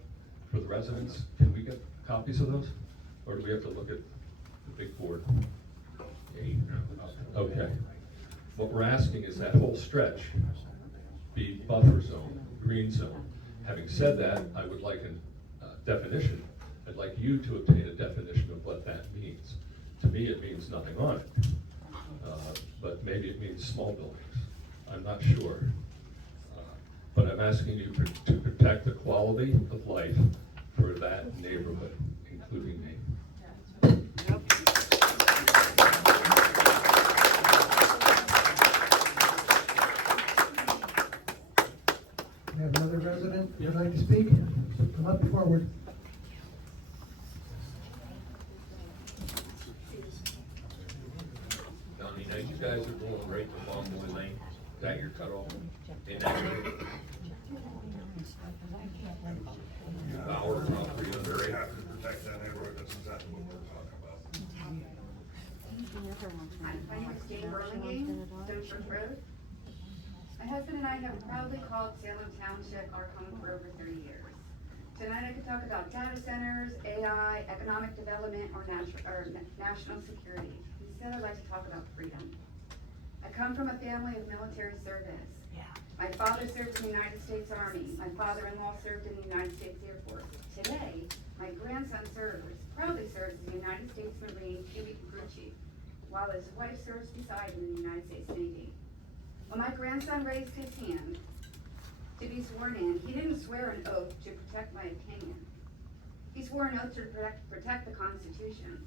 for the residents? Can we get copies of those? Or do we have to look at the big board? Okay. What we're asking is that whole stretch be buffer zone, green zone. Having said that, I would like a definition. I'd like you to obtain a definition of what that means. To me, it means nothing on it. But maybe it means small buildings. I'm not sure. But I'm asking you to protect the quality of life for that neighborhood, including me. resident would like to speak, come up forward. Donnie, now you guys are going right to Longwood Lane, is that your cutoff? In that area? Our property We're under very it. happy to protect that neighborhood, that's exactly what we're talking about. Hi, my name is Jane Burlingame, Township Road. My husband and I have proudly called Salem Township our home for over 30 years. Tonight I could talk about data centers, AI, economic development, or national security. Instead, I'd like to talk about freedom. I come from a family of military service. My father served in the United States Army. My father-in-law served in the United States Air Force. Today, my grandson proudly serves as the United States Marine Cubic Crew Chief, while his wife serves beside him in the United States Navy. When my grandson raised his hand to be sworn in, he didn't swear an oath to protect my opinion. He swore an oath to protect the Constitution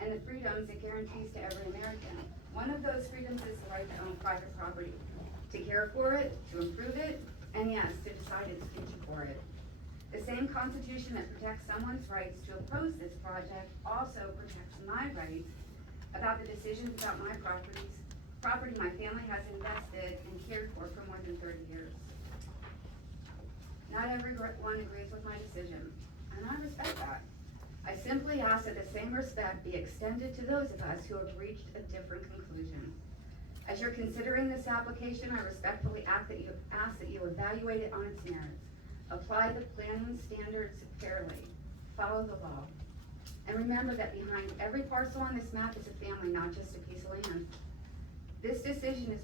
and the freedoms it guarantees to every American. One of those freedoms is the right to own private property, to care for it, to improve it, and yes, to decide its future for it. The same Constitution that protects someone's rights to oppose this project also protects my rights about the decisions about my property my family has invested and cared for more than 30 years. Not everyone agrees with my decision, and I respect that. I simply ask that the same respect be extended to those of us who have reached a different conclusion. As you're considering this application, I respectfully ask that you evaluate it on its merits. Apply the planning standards fairly. Follow the law. And remember that behind every parcel on this map is a family, not just a piece of land. This decision is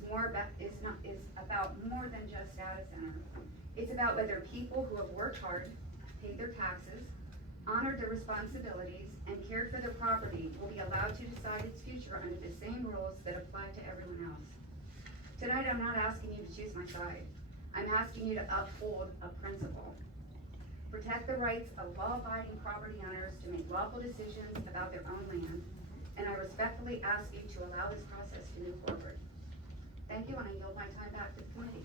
about more than just data center. It's about whether people who have worked hard, paid their taxes, honored their responsibilities, and cared for their property will be allowed to decide its future under the same rules that apply to everyone else. Tonight, I'm not asking you to choose my side. I'm asking you to uphold a principle. Protect the rights of law-abiding property owners to make lawful decisions about their own land, and I respectfully ask you to allow this process to move forward. Thank you, and I yield my time back to the committee.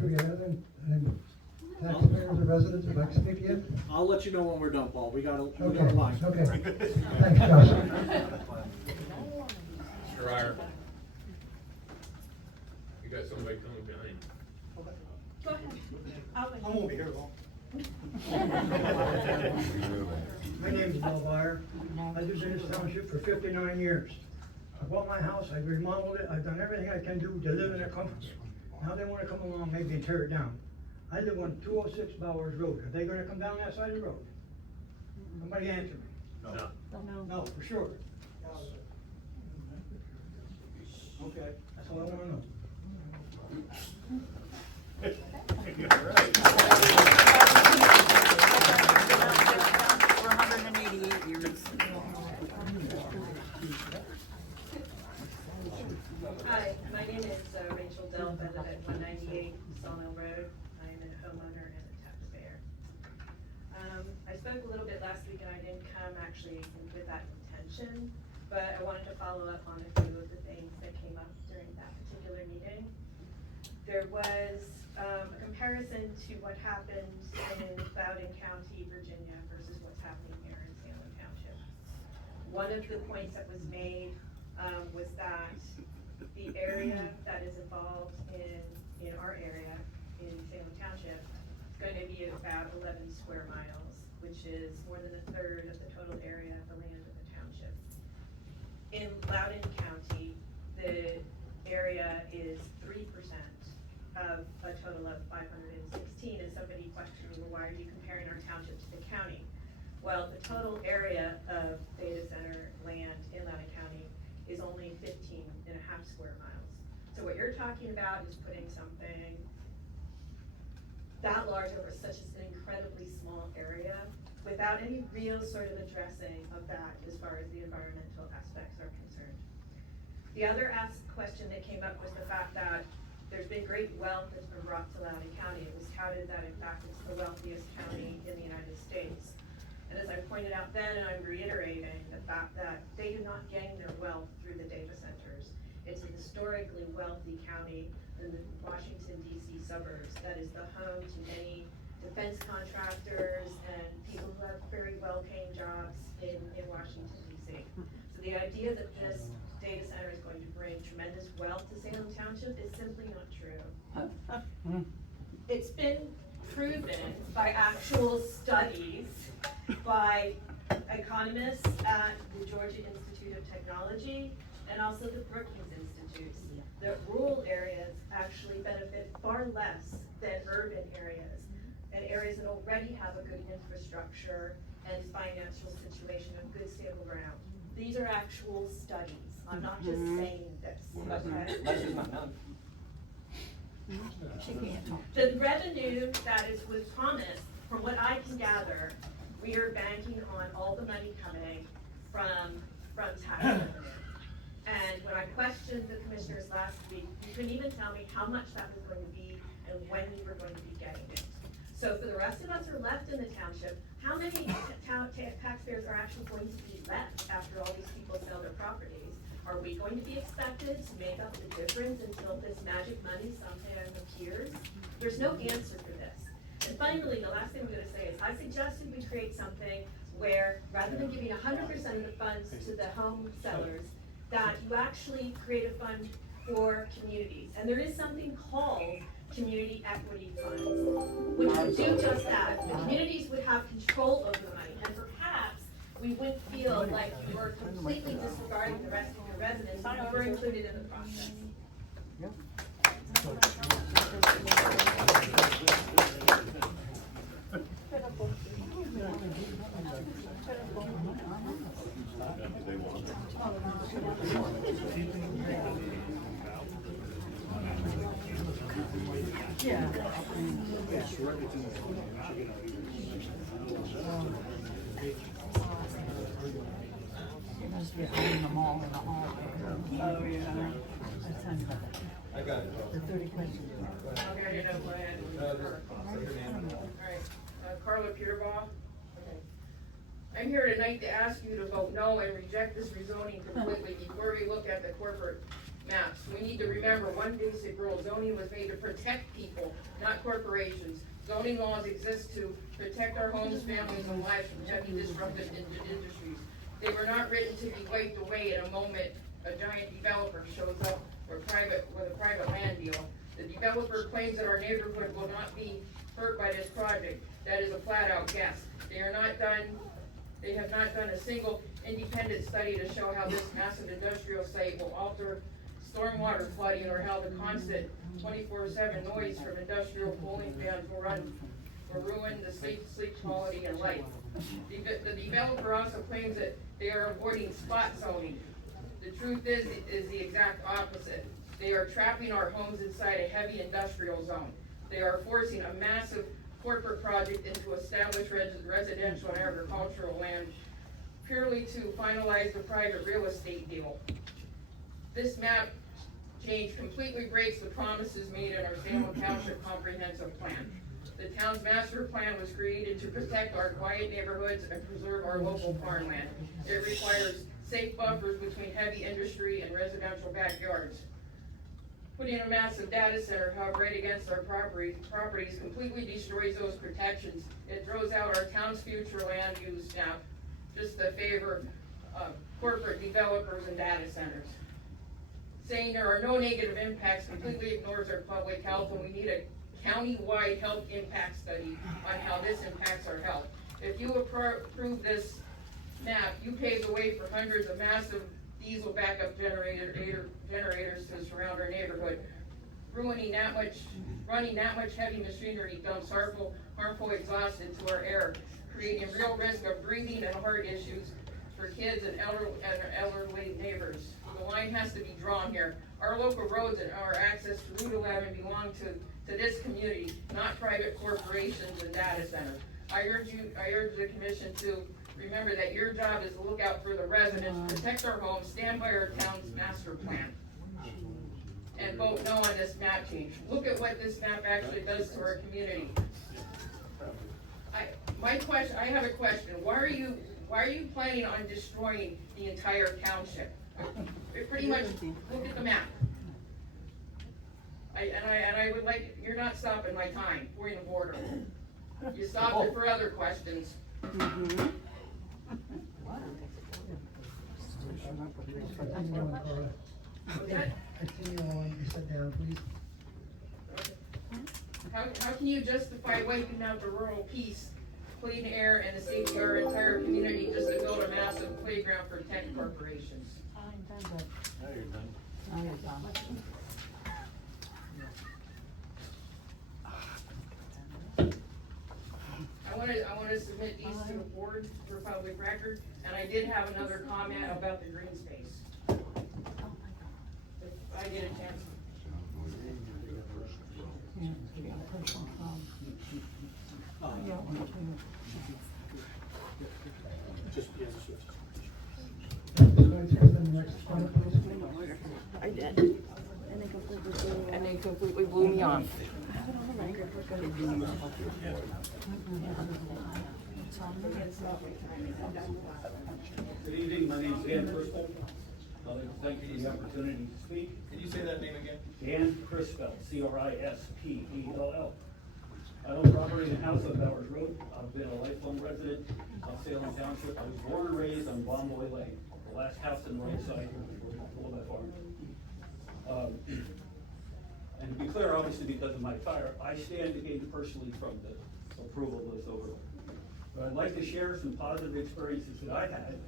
Do we have any taxpayers or residents who'd like to speak yet? I'll let you know when we're done, Paul. We got a Okay, line. okay. Thanks, Josh. Mr. Iyer. You got somebody coming behind. Go ahead. I won't be here long. My name is Bob Iyer. I've lived in this township for 59 years. I bought my house, I remodeled it, I've done everything I can do to live in a comfort. Now they wanna come along, maybe and tear it down. I live on 206 Bowers Road. Are they gonna come down that side of the road? Somebody answer me. No. No, for sure. Okay, that's all I wanna know. For 188 years. Hi, my name is Rachel Delp. I live at 198 Sawmill Road. I am a homeowner and a taxpayer. I spoke a little bit last week and I didn't come actually with that intention, but I wanted to follow up on a few of the things that came up during that particular meeting. There was a comparison to what happened in Loudoun County, Virginia versus what's happening here in Salem Township. One of the points that was made was that the area that is involved in our area, in Salem Township, is going to be about 11 square miles, which is more than a third of the total area of the land of the township. In Loudoun County, the area is 3% of a total of 516, and somebody questioned me, well, why are you comparing our township to the county? Well, the total area of data center land in Loudoun County is only 15.5 square miles. So what you're talking about is putting something that large over such an incredibly small area without any real sort of addressing of that as far as the environmental aspects are concerned. The other question that came up was the fact that there's been great wealth that's been brought to Loudoun County. It was touted that in fact it's the wealthiest county in the United States. And as I pointed out then, and I'm reiterating, the fact that they do not gain their wealth through the data centers. It's a historically wealthy county in the Washington DC suburbs that is the home to many defense contractors and people who have very well-paying jobs in Washington DC. So the idea that this data center is going to bring tremendous wealth to Salem Township is simply not true. It's been proven by actual studies by economists at the Georgia Institute of Technology and also the Brookings Institute, that rural areas actually benefit far less than urban areas, and areas that already have a good infrastructure and financial situation of good stable ground. These are actual studies. I'm not just saying this. Okay? The revenue that was promised, from what I can gather, we are banking on all the money coming from tax revenue. And when I questioned the commissioners last week, you couldn't even tell me how much that was going to be and when we were going to be getting it. So for the rest of us who are left in the township, how many taxpayers are actually going to be left after all these people sell their properties? Are we going to be expected to make up the difference until this magic money sometime appears? There's no answer for this. And finally, the last thing I'm going to say is I suggested we create something where, rather than giving 100% of the funds to the home sellers, that you actually create a fund for communities. And there is something called community equity funds, which would do just that. The communities would have control over the money, and perhaps we wouldn't feel like you were completely disregarding the rest of your residents, but you were included in the process. Must be hiding them all in the hall. Oh, yeah. I got it. The 30 questions. Okay, you know, Brian. Alright, Carla Peterbaugh. I'm here tonight to ask you to vote no and reject this rezoning completely before we look at the corporate maps. We need to remember one basic rule: zoning was made to protect people, not corporations. Zoning laws exist to protect our homes, families, and lives from heavy disruptive industries. They were not written to be wiped away in a moment a giant developer shows up with a private land deal. The developer claims that our neighborhood will not be hurt by this project. That is a flat-out guess. They have not done a single independent study to show how this massive industrial site will alter stormwater flooding or how the constant 24/7 noise from industrial cooling fans will ruin the sleep quality and life. The developer also claims that they are avoiding spot zoning. The truth is the exact opposite. They are trapping our homes inside a heavy industrial zone. They are forcing a massive corporate project into established residential and agricultural land purely to finalize the private real estate deal. This map change completely breaks the promises made in our Salem Township Comprehensive Plan. The town's master plan was created to protect our quiet neighborhoods and preserve our local farmland. It requires safe buffers between heavy industry and residential backyards. Putting a massive data center, however, right against our properties completely destroys those protections. It throws out our town's future land use map just to favor corporate developers and data centers. Saying there are no negative impacts completely ignores our public health, and we need a county-wide health impact study on how this impacts our health. If you approve this map, you pave the way for hundreds of massive diesel backup generators to surround our neighborhood. Running that much heavy machinery dumps harmful exhaust into our air, creating real risk of breathing and heart issues for kids and elderly neighbors. The line has to be drawn here. Our local roads and our access to Route 11 belong to this community, not private corporations and data centers. I urge the commission to remember that your job is to look out for the residents, protect our homes, stand by our town's master plan, and vote no on this map change. Look at what this map actually does to our community. my question, I have a question. Why are you planning on destroying the entire township? Pretty much, look at the map. I would like, you're not stopping my time, point of order. You stopped it for other questions. Continue on, Carla. Continue on, you sit down, please. How can you justify wiping out the rural peace, clean air, and the safety of our entire community just to build a massive playground for tech corporations? Now you're done. I wanna submit these to the board for public record, and I did have another comment about the green space. If I get a chance. I did. And they completely blew me off. Good evening, my name is Dan Crispell. I'd like to thank you for the opportunity to speak. Can you say that name again? Dan Crispell, C-R-I-S-P-E-L-L. I own property in the house on Bowers Road. I've been a lifelong resident of Salem Township. I was born and raised on Bomboy Lane, the last house on the right side of my farm. And to be clear, obviously because of my fire, I stand to gain personally from the approval of this overlay. But I'd like to share some positive experiences that I had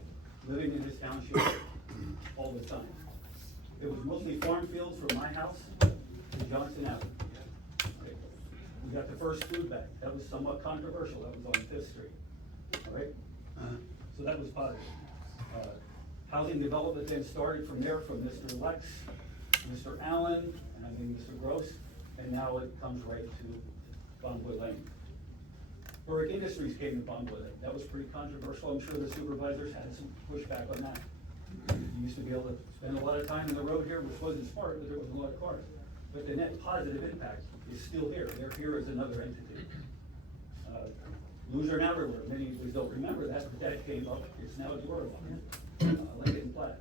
living in this township all the time. It was mostly farm fields from my house to Johnson Avenue. Okay. We got the first food bank. That was somewhat controversial. That was on Fifth Street. All right? So that was positive. Housing development then started from there from Mr. Lex, Mr. Allen, and I think Mr. Gross, and now it comes right to Bonwood Lane. Burrick Industries came to Bonwood Lane. That was pretty controversial. I'm sure the supervisors had some pushback on that. You used to be able to spend a lot of time in the road here, which wasn't smart, but there wasn't a lot of cars. But the net positive impact is still here. They're here as another entity. Luzerne everywhere. Many of you don't remember that, but that came up. It's now your line. Lincoln Platte.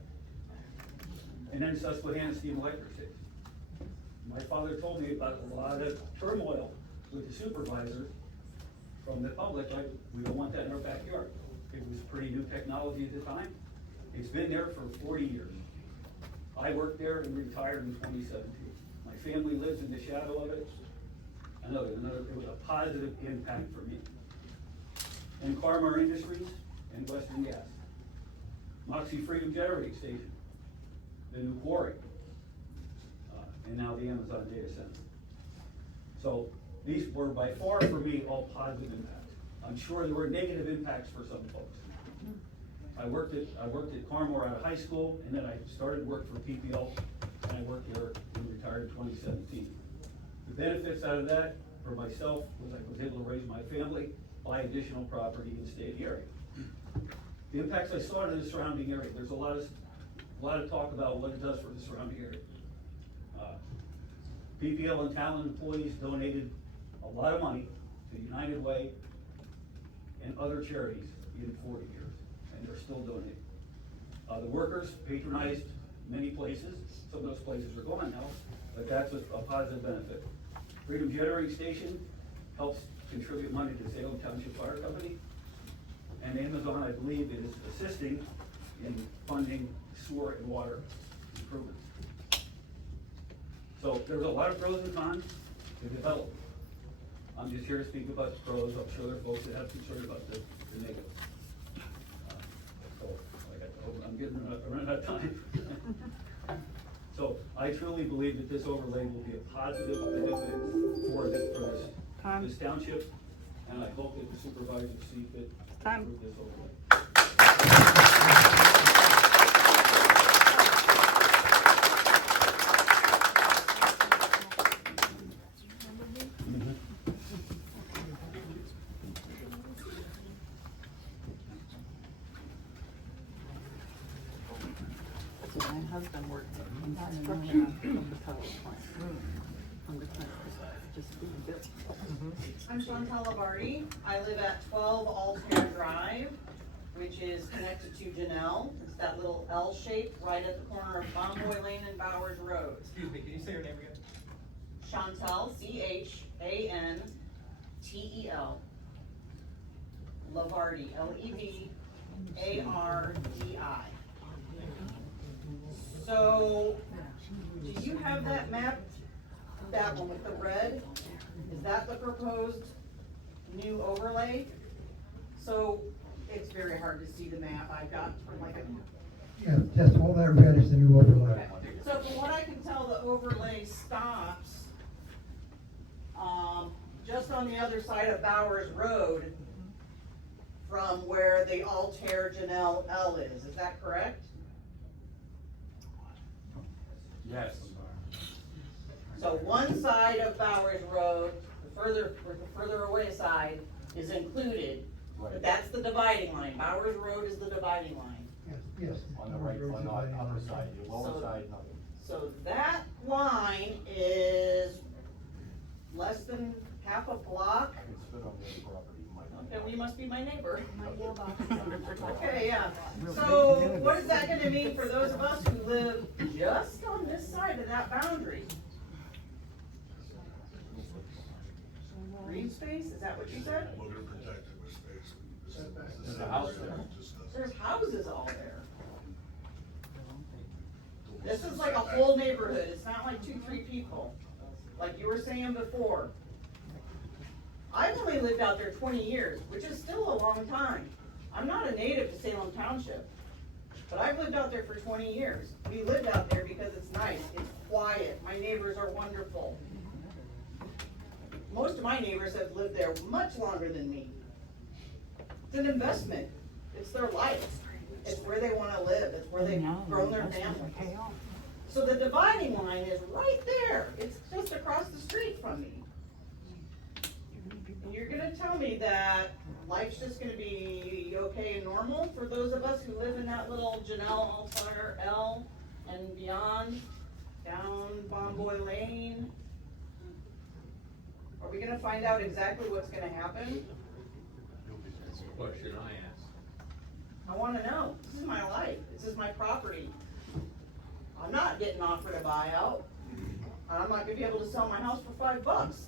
And then Susquehanna Steam Electric Station. My father told me about a lot of turmoil with the supervisors from the public, like, we don't want that in our backyard. It was pretty new technology at the time. It's been there for 40 years. I worked there and retired in 2017. My family lives in the shadow of it. It was a positive impact for me. And Carmar Industries and Western Gas. Moxie Freedom Generating Station, the new quarry, and now the Amazon data center. So these were by far for me all positive impacts. I'm sure there were negative impacts for some folks. I worked at Carmar out of high school, and then I started work for PPL, and I worked there and retired in 2017. The benefits out of that for myself was I was able to raise my family, buy additional property, and stay in the area. The impacts I saw in the surrounding area, there's a lot of talk about what it does for the surrounding area. PPL and Talon employees donated a lot of money to United Way and other charities in 40 years, and they're still donating. The workers patronized many places. Some of those places are gone now, but that's a positive benefit. Freedom Generating Station helps contribute money to Salem Township Fire Company. And Amazon, I believe, is assisting in funding sewer and water improvements. So there's a lot of pros and cons to develop. I'm just here to speak about the pros. I'm sure there are folks that have concern about the negatives. I'm running out of time. So I truly believe that this overlay will be a positive benefit for this township, and I hope that the supervisors see fit to approve this overlay. My husband worked in construction from the power plant. I'm Chantal Labarty. I live at 12 Altair Drive, which is connected to Janelle. It's that little L shape right at the corner of Bomboy Lane and Bowers Road. Excuse me, can you say your name again? Chantal, C-H-A-N-T-E-L. Lavardi, L-E-V-A-R-D-I. So, do you have that map? That one with the red? Is that the proposed new overlay? So, it's very hard to see the map. I've got like a... Yeah, just all that red is the new overlay. So from what I can tell, the overlay stops just on the other side of Bowers Road from where the Altair Janelle L is. Is that correct? Yes. So one side of Bowers Road, the further away side, is included, but that's the dividing line. Bowers Road is the dividing line. Yes. On the right, on the upper side, the lower side, nothing. So that line is less than half a block. I can spit on the property, you might not. Okay, well, you must be my neighbor. Okay, yeah. So what is that gonna mean for those of us who live just on this side of that boundary? Green space, is that what you said? We're gonna protect it with space. There's a house there. There's houses all there. This is like a whole neighborhood, it's not like 2-3 people, like you were saying before. I've only lived out there 20 years, which is still a long time. I'm not a native to Salem Township, but I've lived out there for 20 years. We lived out there because it's nice, it's quiet, my neighbors are wonderful. Most of my neighbors have lived there much longer than me. It's an investment, it's their life. It's where they want to live. It's where they've grown their family. So the dividing line is right there. It's just across the street from me. And you're going to tell me that life's just going to be okay and normal for those of us who live in that little Janelle Altair L and beyond, down Bomboy Lane? Are we going to find out exactly what's going to happen? That's the question I asked. I want to know. This is my life. This is my property. I'm not getting offered a buyout. I'm not going to be able to sell my house for $5.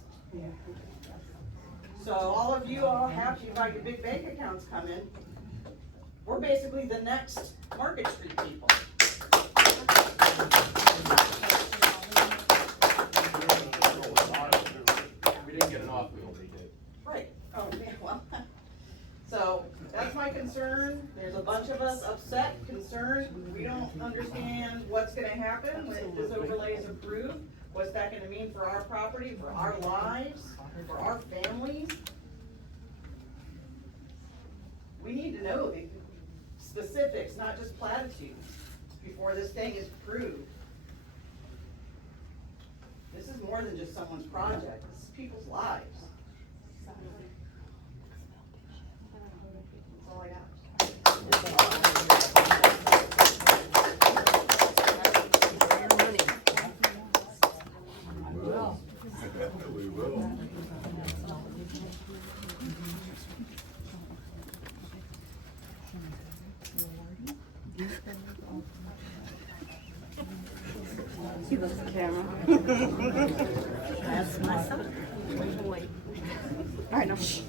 So all of you all happy about your big bank accounts coming. We're basically the next Market Street people. We didn't get an offer, we did. Right. Oh, yeah, well. So that's my concern. There's a bunch of us upset, concerned. We don't understand what's gonna happen when this overlay is approved. What's that gonna mean for our property, for our lives, for our families? We need to know the specifics, not just platitudes, before this thing is approved. This is more than just someone's project. This is people's lives. That's all I got. We will. See the camera. That's my son. Boy. All right, now shh.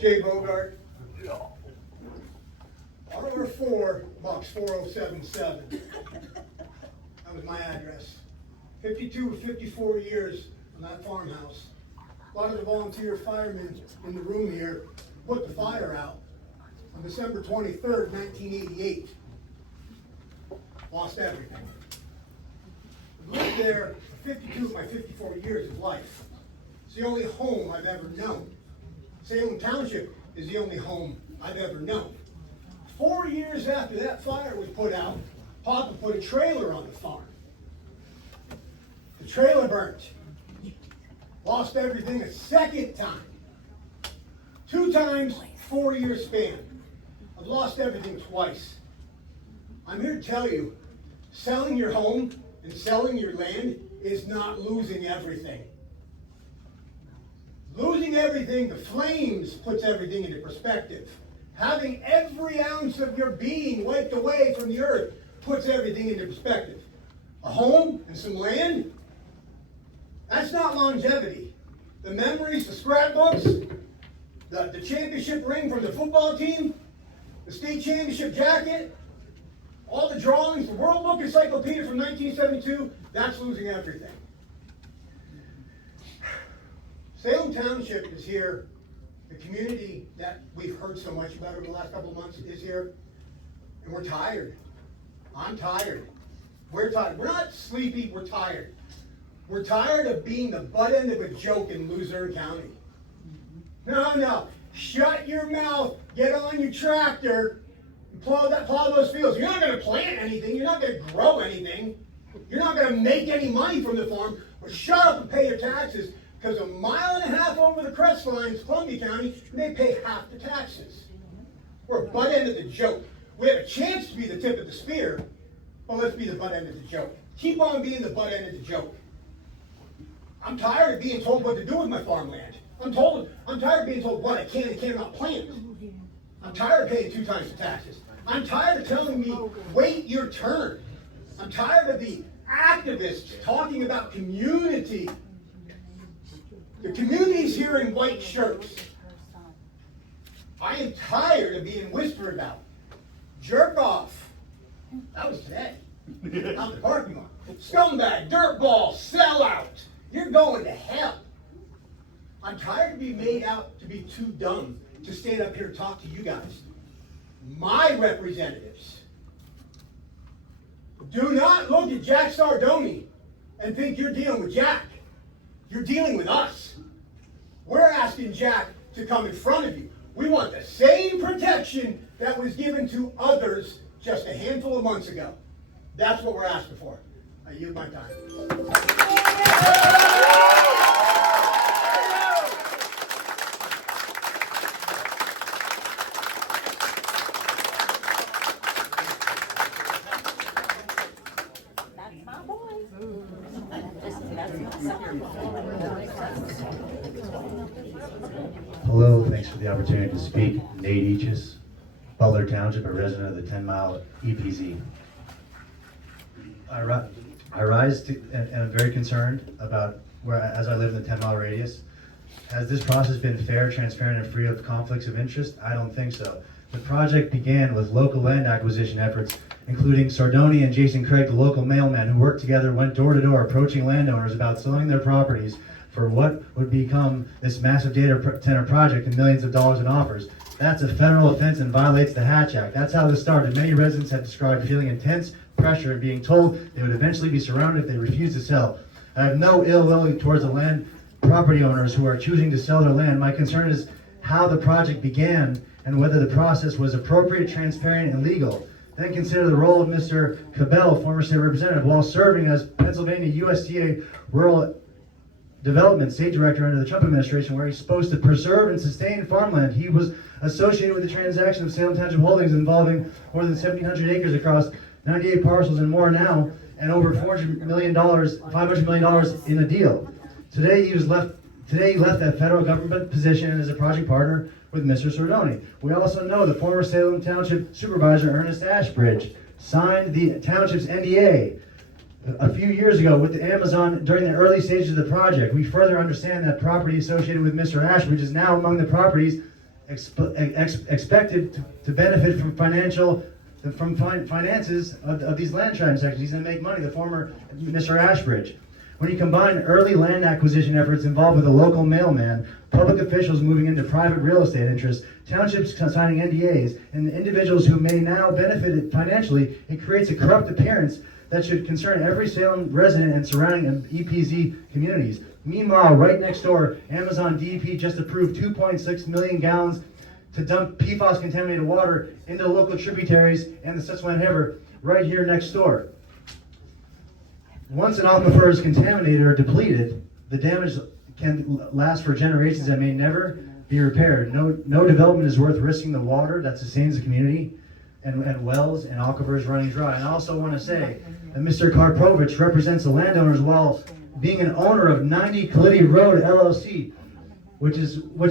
Jay Bogart. Auto 4, box 4077. That was my address. 52 to 54 years on that farmhouse. A lot of the volunteer firemen in the room here put the fire out on December 23rd, 1988. Lost everything. Lived there for 52 of my 54 years of life. It's the only home I've ever known. Salem Township is the only home I've ever known. 4 years after that fire was put out, Papa put a trailer on the farm. The trailer burnt. Lost everything a second time. 2 times, 4-year span. I've lost everything twice. I'm here to tell you, selling your home and selling your land is not losing everything. Losing everything, the flames puts everything into perspective. Having every ounce of your being wiped away from the earth puts everything into perspective. A home and some land, that's not longevity. The memories, the scrapbooks, the championship ring from the football team, the state championship jacket, all the drawings, the World Book Encyclopedia from 1972, that's losing everything. Salem Township is here. The community that we've heard so much about over the last couple of months is here. And we're tired. I'm tired. We're tired. We're not sleepy, we're tired. We're tired of being the butt end of a joke in Luzerne County. No. Shut your mouth, get on your tractor, and plow those fields. You're not going to plant anything. You're not going to grow anything. You're not going to make any money from the farm. But shut up and pay your taxes, because a mile and a half over the crest line is Columbia County, and they pay half the taxes. We're a butt end of the joke. We have a chance to be the tip of the spear, but let's be the butt end of the joke. Keep on being the butt end of the joke. I'm tired of being told what to do with my farmland. I'm tired of being told what I can and cannot plant. I'm tired of paying 2 times the taxes. I'm tired of telling me, wait your turn. I'm tired of the activists talking about community. The community's here in white shirts. I am tired of being whispered about. Jerk off. That was today. Out in the parking lot. Scumbag, dirtball, sellout. You're going to hell. I'm tired of being made out to be too dumb to stand up here and talk to you guys. My representatives. Do not look at Jack Sardoni and think you're dealing with Jack. You're dealing with us. We're asking Jack to come in front of you. We want the same protection that was given to others just a handful of months ago. That's what we're asking for. I yield my time. Hello, thanks for the opportunity to speak. Nate Eaches, Butler Township, a resident of the 10 Mile EPZ. I rise to, and I'm very concerned about where, as I live in the 10 mile radius. Has this process been fair, transparent, and free of conflicts of interest? I don't think so. The project began with local land acquisition efforts, including Sardoni and Jason Craig, the local mailman who worked together, went door to door, approaching landowners about selling their properties for what would become this massive data center project and millions of dollars in offers. That's a federal offense and violates the Hatch Act. That's how this started. Many residents have described feeling intense pressure and being told they would eventually be surrounded if they refused to sell. I have no ill will towards the land property owners who are choosing to sell their land. My concern is how the project began and whether the process was appropriate, transparent, and legal. Then consider the role of Mr. Cabell, former state representative, while serving as Pennsylvania USDA Rural Development State Director under the Trump administration, where he's supposed to preserve and sustain farmland. He was associated with the transaction of Salem Township Holdings involving more than 1,700 acres across 98 parcels and more now, and over $500 million in a deal. Today he left that federal government position and is a project partner with Mr. Sardoni. We also know the former Salem Township Supervisor, Ernest Ashbridge, signed the township's NDA a few years ago with the Amazon during the early stages of the project. We further understand that property associated with Mr. Ashbridge is now among the properties expected to benefit from finances of these land transactions. He's going to make money, the former Mr. Ashbridge. When you combine early land acquisition efforts involved with a local mailman, public officials moving into private real estate interests, townships signing NDAs, and individuals who may now benefit financially, it creates a corrupt appearance that should concern every Salem resident and surrounding EPZ communities. Meanwhile, right next door, Amazon DEP just approved 2.6 million gallons to dump PFAS-contaminated water into the local tributaries and the Susquehanna River right here next door. Once an aquifer is contaminated or depleted, the damage can last for generations and may never be repaired. No development is worth risking the water that sustains the community and wells and aquifers running dry. And I also want to say that Mr. Karpovich represents the landowners while being an owner of 90 Kalidi Road LLC, which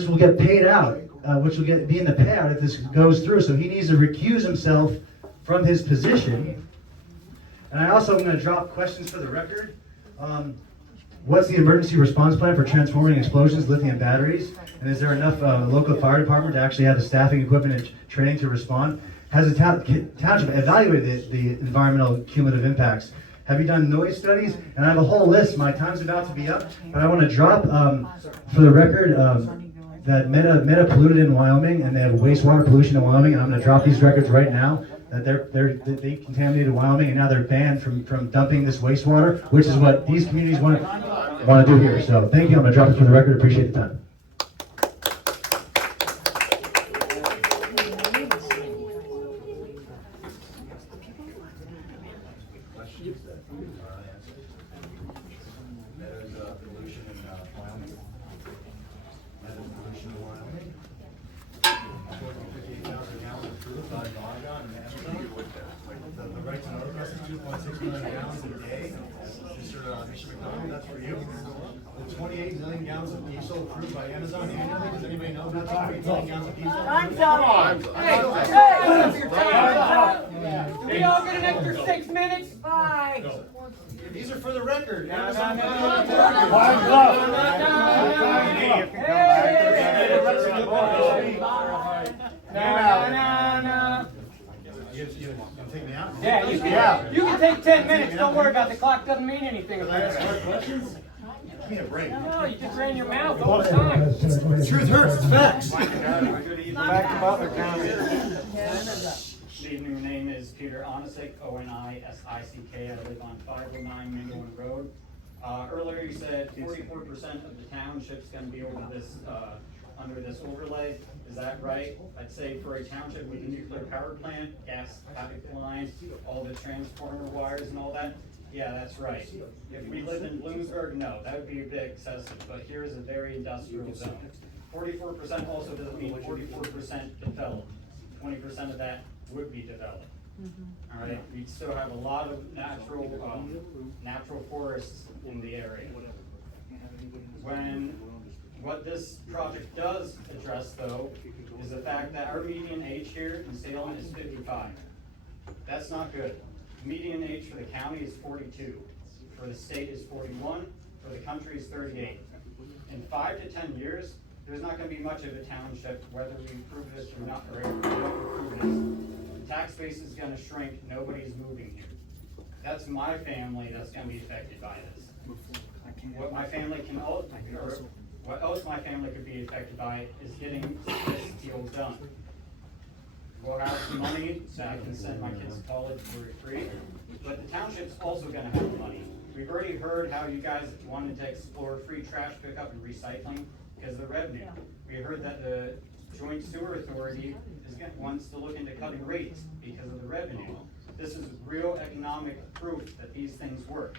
will get paid out, which will be in the payout if this goes through. So he needs to recuse himself from his position. And I also am going to drop questions for the record. What's the emergency response plan for transforming explosions, lithium batteries? And is there enough local fire department to actually have the staffing, equipment, and training to respond? Has the township evaluated the environmental cumulative impacts? Have you done noise studies? And I have a whole list. My time's about to be up, but I want to drop, for the record, that Meta polluted in Wyoming, and they have wastewater pollution in Wyoming. And I'm going to drop these records right now. That they contaminated Wyoming, and now they're banned from dumping this wastewater, which is what these communities want to do here. So thank you. I'm going to drop it for the record. Appreciate the time. The right to know request is 2.6 million gallons a day. Mr. McDonald, that's for you. The 28 million gallons of diesel approved by Amazon annually. Does anybody know about 28 million gallons of diesel? Time's up. Hey, Do we all get an extra 6 minutes? Bye. These are for the record. Amazon. You can take me out? Yeah, you can take 10 minutes. Don't worry about the clock. Doesn't mean anything. Can I ask more questions? Give me a break. No, you just ran your mouth all the time. Truth hurts. It's facts. Back to Butler County. Good evening, my name is Peter Onisick, O-N-I-S-I-C-K. I live on 509 Mingleton Road. Earlier you said 44% of the township's going to be over this, under this overlay. Is that right? I'd say for a township with a nuclear power plant, gas pipeline, all the transformer wires and all that, yeah, that's right. If we lived in Bloomsburg, no, that would be a bit excessive, but here is a very industrial zone. 44% also doesn't mean 44% developed. 20% of that would be developed. All right, we still have a lot of natural forests in the area. What this project does address, though, is the fact that our median age here in Salem is 55. That's not good. Median age for the county is 42. For the state is 41. For the country is 38. In 5 to 10 years, there's not going to be much of a township, whether we approve this or not, or if we don't approve this. The tax base is going to shrink. Nobody's moving here. That's my family that's going to be affected by this. What else my family could be affected by is getting this deal done. We'll have some money so I can send my kids to college for free, but the township's also gonna have money. We've already heard how you guys wanted to explore free trash pickup and recycling because of the revenue. We heard that the Joint Sewer Authority wants to look into cutting rates because of the revenue. This is real economic proof that these things work.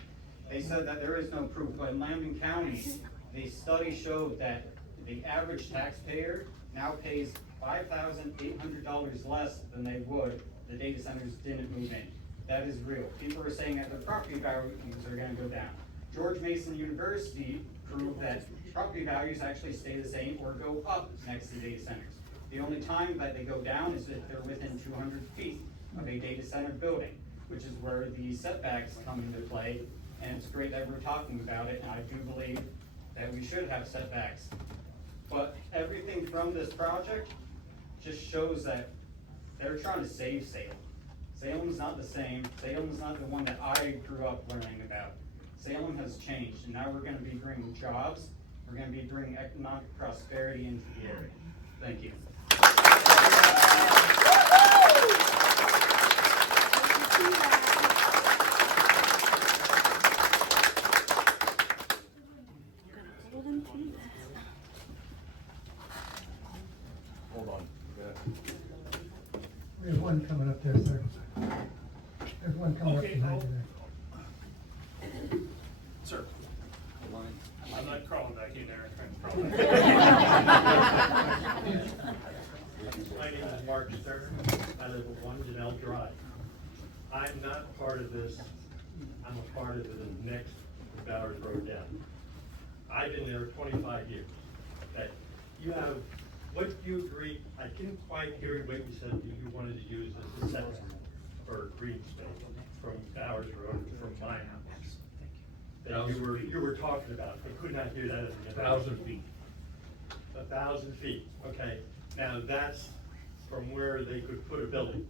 They said that there is no proof, but in Lamb County, the study showed that the average taxpayer now pays $5,800 less than they would if the data centers didn't move in. That is real. People are saying that their property values are going to go down. George Mason University proved that property values actually stay the same or go up next to data centers. The only time that they go down is if they're within 200 feet of a data center building, which is where the setbacks come into play. And it's great that we're talking about it, and I do believe that we should have setbacks. But everything from this project just shows that they're trying to save Salem. Salem's not the same. Salem's not the one that I grew up learning about. Salem has changed, and now we're going to be bringing jobs. We're going to be bringing economic prosperity into the area. Thank you. Hold on. There's one coming up there, sir. There's one coming up behind you there. Sir. I'm not crawling back in there. My name name is Mark Stern. I live at 1 Janelle Drive. I'm not part of this. I'm a part of the next Bowers Road down. I've been there 25 years. Okay. You have, what you agreed, I didn't quite hear what you said you wanted to use as a setback for green space from Bowers Road from my house. That you were talking about. I could not hear that as a 1,000 feet. 1,000 feet, okay. Now that's from where they could put a building.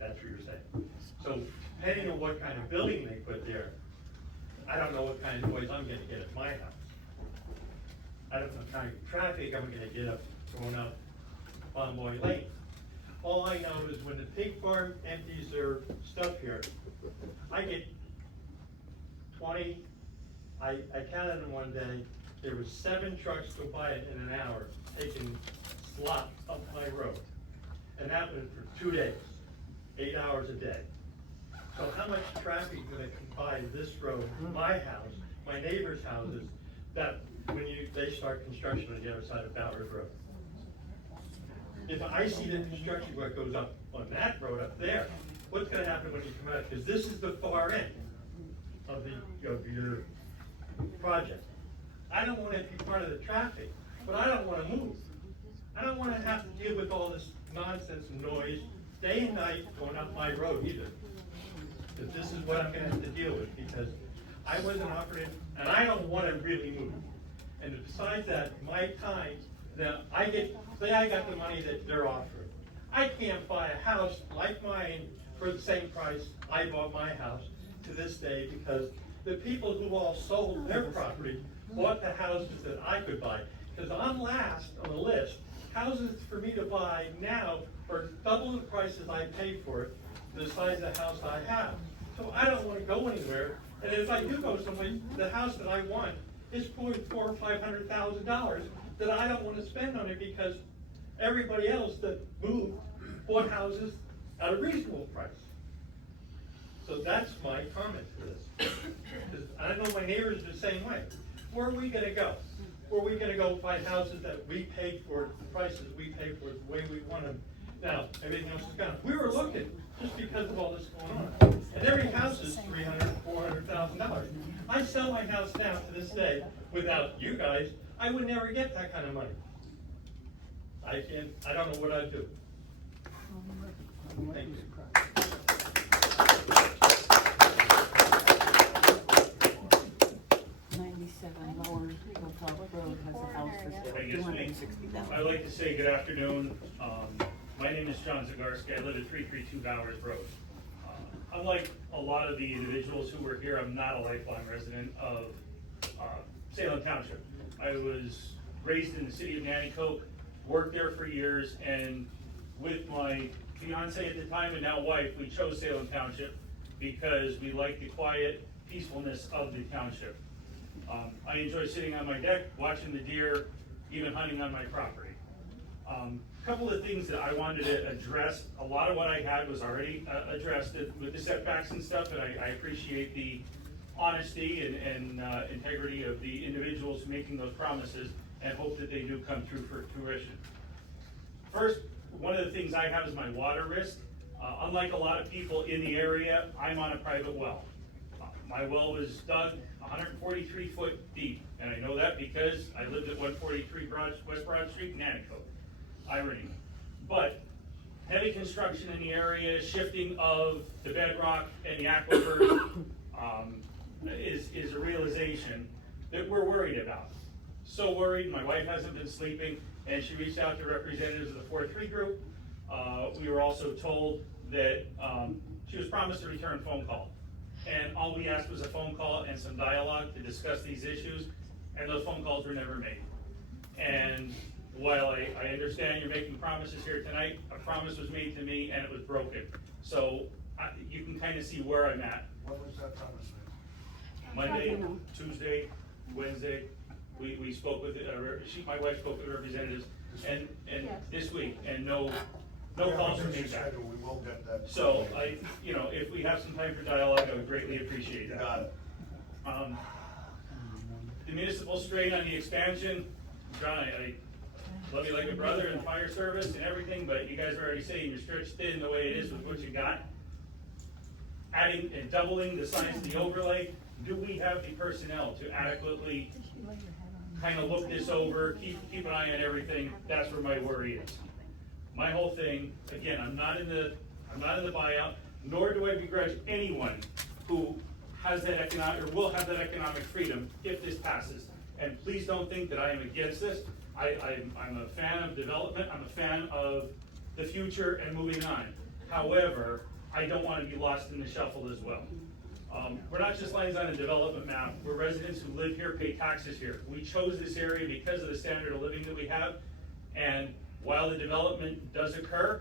That's what you're saying. So depending on what kind of building they put there, I don't know what kind of noise I'm gonna get at my house. I don't know what kind of traffic I'm gonna get up, going up Bonboy Lane. All I know is when the pig farm empties their stuff here, I get 20, I counted them one day, there was 7 trucks go by it in an hour, taking slop up my road. And that was for 2 days, 8 hours a day. So how much traffic is gonna come by this road, my house, my neighbor's houses, that when they start construction on the other side of Bowers Road? If I see the construction work goes up on that road up there, what's gonna happen when you come out? Because this is the far end of your project. I don't wanna be part of the traffic, but I don't wanna move. I don't wanna have to deal with all this nonsense and noise day and night going up my road either. But this is what I'm gonna have to deal with, because I wasn't offered, and I don't wanna really move. And besides that, my time, that I get, say I got the money that they're offering. I can't buy a house like mine for the same price I bought my house to this day, because the people who all sold their property bought the houses that I could buy. Because I'm last on the list. Houses for me to buy now are double the prices I paid for it, the size of the house I have. So I don't want to go anywhere. And if I do go somewhere, the house that I want is $400,000 or $500,000 that I don't want to spend on it, because everybody else that moved bought houses at a reasonable price. So that's my comment to this. Because I know my neighbors are the same way. Where are we gonna go? Where are we gonna go find houses that we paid for, the prices we paid for, the way we want them? Now, everything else is gone. We were looking, just because of all this going on. And every house is $300,000, $400,000. I sell my house now to this day, without you guys, I would never get that kind of money. I don't know what I'd do. Thank you. Lower Hilltop Road has a house for $260,000. I'd like to say good afternoon. My name is John Zagarsky. I live at 332 Bowers Road. Unlike a lot of the individuals who were here, I'm not a lifelong resident of Salem Township. I was raised in the city of Nanticoke, worked there for years, and with my fiance at the time and now wife, we chose Salem Township because we like the quiet peacefulness of the township. I enjoy sitting on my deck, watching the deer, even hunting on my property. Couple of things that I wanted to address. A lot of what I had was already addressed with the setbacks and stuff, and I appreciate the honesty and integrity of the individuals making those promises, and hope that they do come true for fruition. First, one of the things I have is my water risk. Unlike a lot of people in the area, I'm on a private well. My well was dug 143 foot deep, and I know that because I lived at 143 West Broad Street in Nanticoke. Irony. But heavy construction in the area, shifting of the bedrock and the aquifer is a realization that we're worried about. So worried, my wife hasn't been sleeping, and she reached out to representatives of the 4-3 group. We were also told that she was promised a return phone call. And all we asked was a phone call and some dialogue to discuss these issues, and those phone calls were never made. And while I understand you're making promises here tonight, a promise was made to me and it was broken. So you can kind of see where I'm at. When was that promise made? Monday, Tuesday, Wednesday, we spoke with, my wife spoke with representatives, and this week, and no calls were made back. We will get that. So if we have some time for dialogue, I would greatly appreciate that. Got it. The municipal strain on the expansion, John, love you like a brother in fire service and everything, but you guys are already saying you're stretched thin the way it is with what you got. Adding and doubling the size of the overlay, do we have the personnel to adequately kind of look this over, keep an eye on everything? That's where my worry is. My whole thing, again, I'm not in the buyout, nor do I begrudge anyone who has that economic, or will have that economic freedom if this passes. And please don't think that I am against this. I'm a fan of development, I'm a fan of the future and moving on. However, I don't want to be lost in the shuffle as well. We're not just lines on a development map, we're residents who live here, pay taxes here. We chose this area because of the standard of living that we have, and while the development does occur,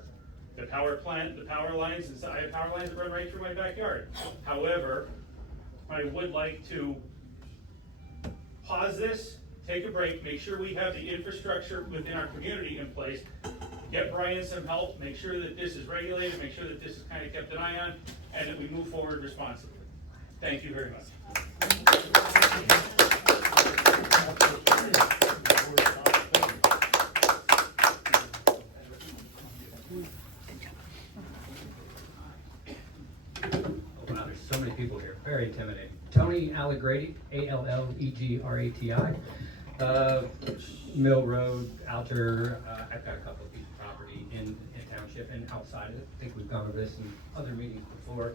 the power plant, the power lines, and I have power lines that run right through my backyard. However, I would like to pause this, take a break, make sure we have the infrastructure within our community in place, get Brian some help, make sure that this is regulated, make sure that this is kind of kept an eye on, and that we move forward responsibly. Thank you very much. Wow, there's so many people here. Very intimidating. Tony Allegrati, Allegrati. Mill Road, Alter. I've got a couple of pieces of property in Township and outside of it. I think we've gone over this in other meetings before.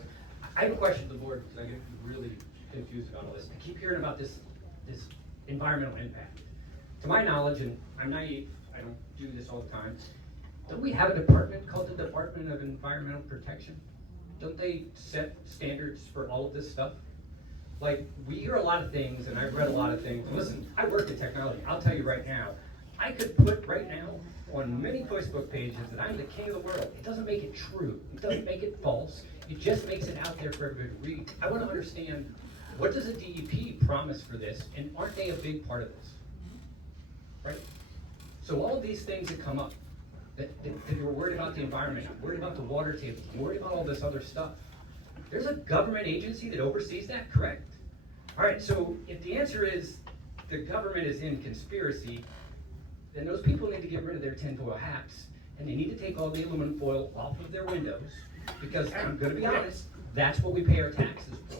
I have a question to the board because I get really confused about all this. I keep hearing about this environmental impact. To my knowledge, and I'm naive, I don't do this all the time, don't we have a department called the Department of Environmental Protection? Don't they set standards for all of this stuff? Like, we hear a lot of things, and I've read a lot of things. Listen, I work in technology. I'll tell you right now, I could put right now on many Facebook pages that I'm the king of the world. It doesn't make it true. It doesn't make it false. It just makes it out there for everybody to read. I want to understand, what does a DEP promise for this, and aren't they a big part of this? Right? So all of these things that come up, that you're worried about the environment, you're worried about the water table, you're worried about all this other stuff. There's a government agency that oversees that, correct? All right, so if the answer is the government is in conspiracy, then those people need to get rid of their tinfoil hats, and they need to take all the aluminum foil off of their windows, because I'm gonna be honest, that's what we pay our taxes for.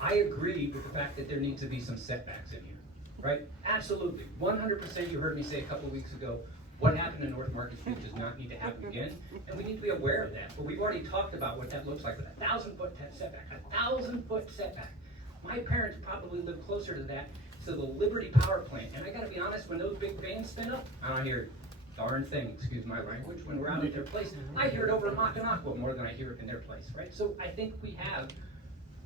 I agree with the fact that there needs to be some setbacks in here, right? Absolutely, 100%. You heard me say a couple of weeks ago, what happened in North Market Street does not need to happen again, and we need to be aware of that. But we've already talked about what that looks like with a 1,000-foot setback, 1,000-foot setback. My parents probably lived closer to that, to the Liberty Power Plant. And I gotta be honest, when those big vans spin up, I don't hear darn thing, excuse my language, when we're out at their place. I hear it over in Mackinac more than I hear it in their place, right? So I think we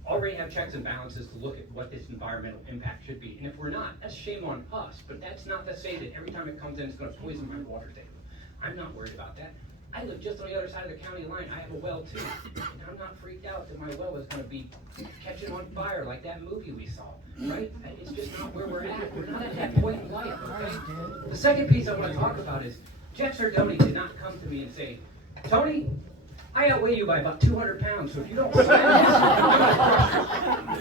already have checks and balances to look at what this environmental impact should be. And if we're not, that's shame on us. But that's not to say that every time it comes in, it's gonna poison my water table. I'm not worried about that. I live just on the other side of the county line. I have a well too. And I'm not freaked out that my well is gonna be catching on fire like that movie we saw, right? It's just not where we're at. We're not at that point in life, okay? The second piece I wanna talk about is, Jeff Sardoni did not come to me and say, Tony, I outweigh you by about 200 pounds, so if you don't sign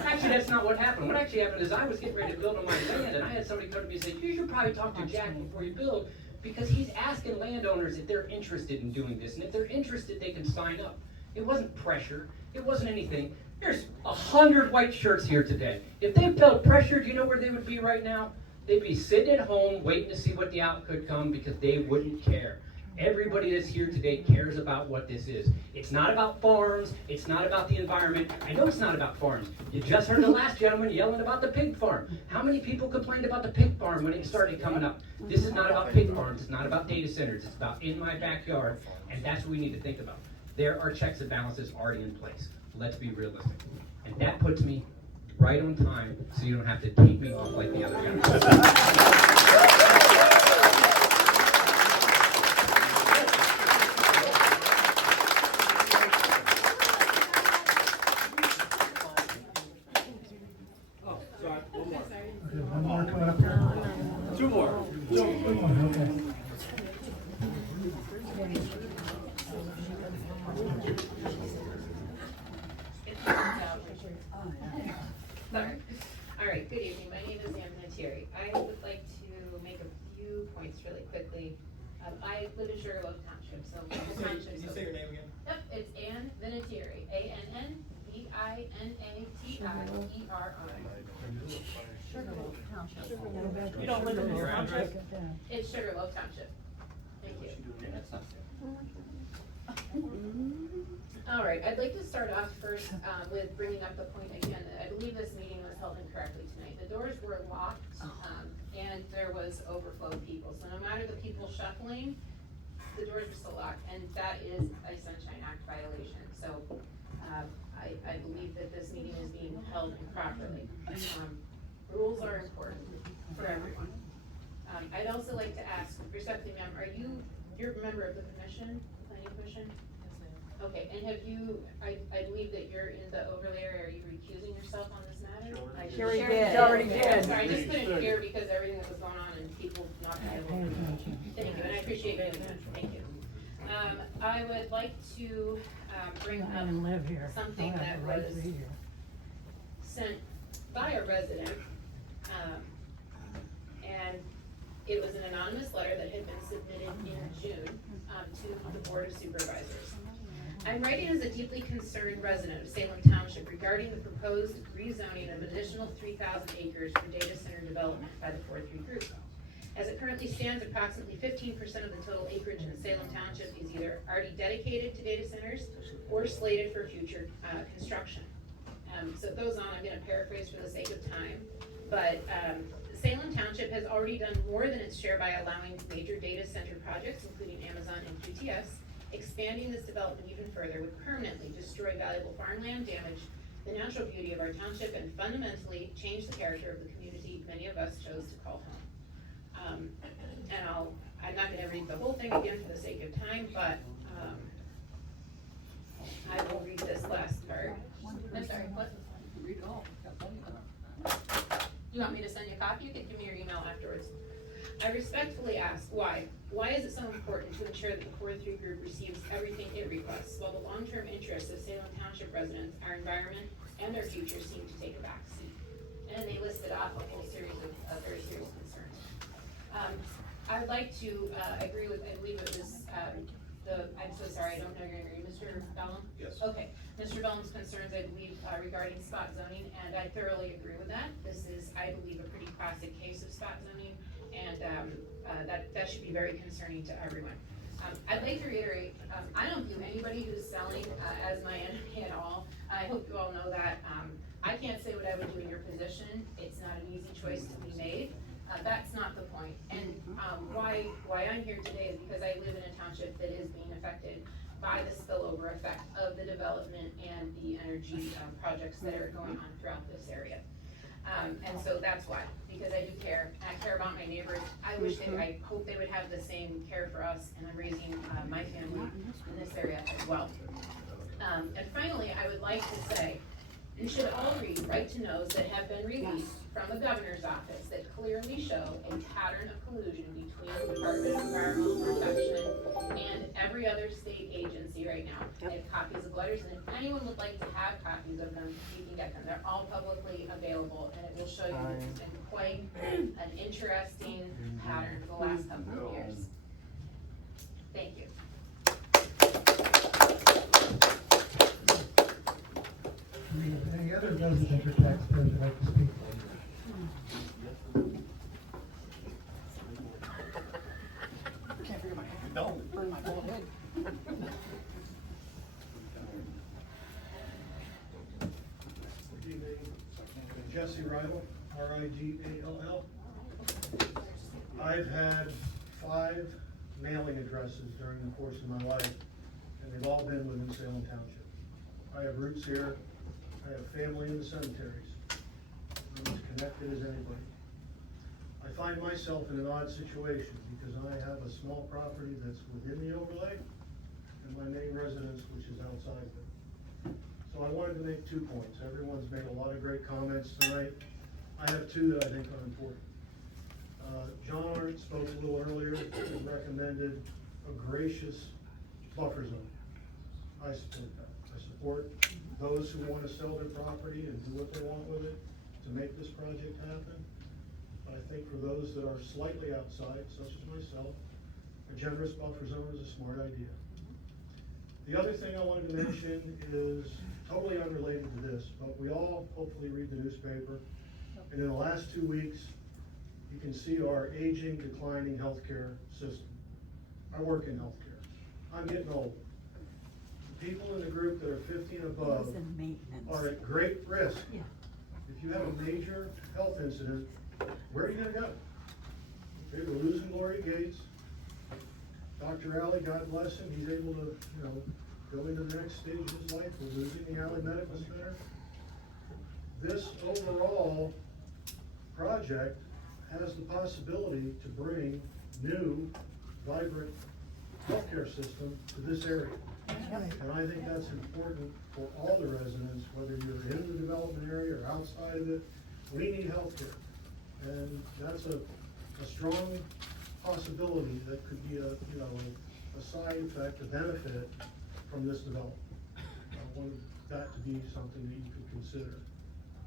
Actually, that's not what happened. What actually happened is I was getting ready to build on my land, and I had somebody come to me and say, you should probably talk to Jack before you build, because he's asking landowners if they're interested in doing this, and if they're interested, they can sign up. It wasn't pressure. It wasn't anything. There's 100 white shirts here today. If they felt pressured, you know where they would be right now? They'd be sitting at home waiting to see what the outcome could come, because they wouldn't care. Everybody that's here today cares about what this is. It's not about farms. It's not about the environment. I know it's not about farms. You just heard the last gentleman yelling about the pig farm. How many people complained about the pig farm when it started coming up? This is not about pig farms. It's not about data centers. It's about in my backyard, and that's what we need to think about. There are checks and balances already in place. Let's be realistic. And that puts me right on time, so you don't have to take me off like the other guys. One more coming up here. Two more. Two more, okay. Sorry. All right, good evening. My name is Ann Mantieri. I would like to Township. Can you say your name again? Yep, it's Ann Vinatieri, ANNVINATIERI. You don't live in this township? It's Sugarloaf Township. Thank you. All right, I'd like to start off first with bringing up the point again, that I believe this meeting was held incorrectly tonight. The doors were locked, and there was overflow of people. So no matter the people shuffling, the doors were still locked, and that is a Sunshine Act violation. So I believe that this meeting is being held improperly. Rules are important for everyone. I'd also like to ask, respectfully, ma'am, you're a member of the commission, the planning commission? Okay, and have you, I believe that you're in the overlay area, are you recusing yourself on this matter? She already did. She already did. Sorry, I just couldn't hear because everything that was going on and people not being able to. Thank you, and I appreciate you doing that, thank you. I would like to, bring up something that was sent by a resident, and it was an anonymous letter that had been submitted in June, to the Board of Supervisors. I'm writing as a deeply concerned resident of Salem Township regarding the proposed rezoning of an additional 3,000 acres for data center development by the 4-3 group. As it currently stands, approximately 15% of the total acreage in Salem Township is either already dedicated to data centers or slated for future construction. So it goes on, I'm gonna paraphrase for the sake of time, but Salem Township has already done more than its share by allowing major data center projects, including Amazon and QTS. Expanding this development even further would permanently destroy valuable farmland, damage the natural beauty of our township, and fundamentally change the character of the community many of us chose to call home. And I'm not gonna read the whole thing again for the sake of time, but I will read this last part. I'm sorry, what? Read it all. You want me to send you a copy? You can give me your email afterwards. I respectfully ask, why? Why is it so important to ensure that the 4-3 group receives everything it requests, while the long-term interests of Salem Township residents, our environment, and our future seem to take a back seat? And they listed off a whole series of very serious concerns. I'd like to agree with, I believe it was I'm so sorry, I don't know your name, Mr. Bellum? Yes. Okay, Mr. Bellum's concerns, I believe, regarding spot zoning, and I thoroughly agree with that. This is, I believe, a pretty classic case of spot zoning, and that should be very concerning to everyone. I'd like to reiterate, I don't view anybody who's selling as my enemy at all. I hope you all know that. I can't say what I would do in your position. It's not an easy choice to be made. That's not the point. And why I'm here today is because I live in a township that is being affected by the spillover effect of the development and the energy projects that are going on throughout this area. And so that's why, because I do care, and I care about my neighbors. I hope they would have the same care for us, and I'm raising my family in this area as well. And finally, I would like to say, you should all read right to knows that have been released from the governor's office that clearly show a pattern of collusion between the Department of Environmental Protection and every other state agency right now. I have copies of letters, and if anyone would like to have copies of them, you can get them. They're all publicly available, and it will show you that it's been quite an interesting pattern for the last couple of years. Thank you. Any other residents or taxpayers would like to speak? Can't figure my head. Don't burn my whole head. Good evening. Jesse Rival, R-I-G-A-L-L. I've had 5 mailing addresses during the course of my life, and they've all been within Salem Township. I have roots here. I have family in the cemeteries. I'm as connected as anybody. I find myself in an odd situation because I have a small property that's within the overlay and my main residence, which is outside of it. So I wanted to make 2 points. Everyone's made a lot of great comments tonight. I have 2 that I think are important. John Arndt spoke a little earlier and recommended a gracious buffer zone. I support that. I support those who want to sell their property and do what they want with it to make this project happen. But I think for those that are slightly outside, such as myself, a generous buffer zone is a smart idea. The other thing I wanted to mention is totally unrelated to this, but we all hopefully read the newspaper. And in the last 2 weeks, you can see our aging, declining healthcare system. I work in healthcare. I'm getting old. The people in the group that are 50 and above are at great risk. If you have a major health incident, where are you gonna go? Okay, we're losing Gloria Gates. Dr. Alley, God bless him, he's able to, go into the next stage of his life. We're losing the Alley Medical Center. This overall project has the possibility to bring new, vibrant healthcare system to this area. And I think that's important for all the residents, whether you're in the development area or outside of it. We need healthcare. And that's a strong possibility that could be a side effect, a benefit from this development. I wanted that to be something that you could consider.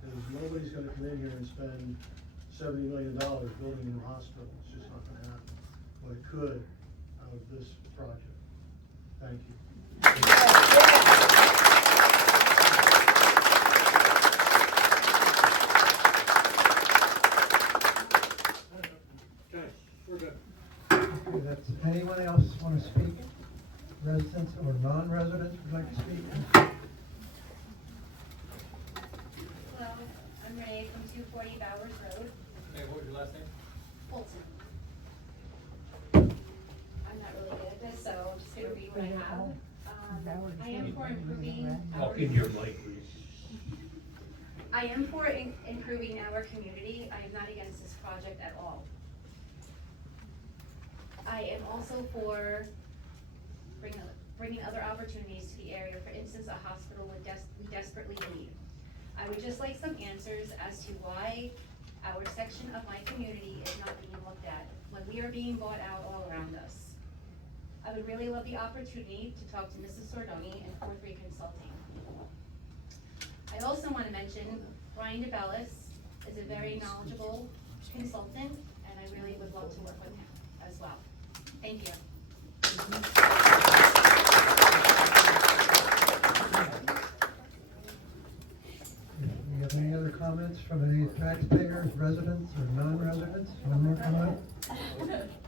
Because nobody's gonna come in here and spend $70 million building a new hospital. It's just not gonna happen. But it could out of this project. Thank you. Okay, we're good. That's, anyone else want to speak? Residents or non-residents would like to speak? Hello, I'm Renee from 240 Bowers Road. Hey, what was your last name? Fulton. I'm not really good at this, so I'm just gonna read what I have. I am for improving. Talk in your mic, please. I am for improving our community. I am not against this project at all. I am also for bringing other opportunities to the area. For instance, a hospital we desperately need. I would just like some answers as to why our section of my community is not being looked at when we are being bought out all around us. I would really love the opportunity to talk to Mrs. Sordoni and 4-3 Consulting. I also want to mention Brian DeBellis is a very knowledgeable consultant, and I really would love to work with him as well. Thank you. Do you have any other comments from any taxpayers, residents, or non-residents? One more comment?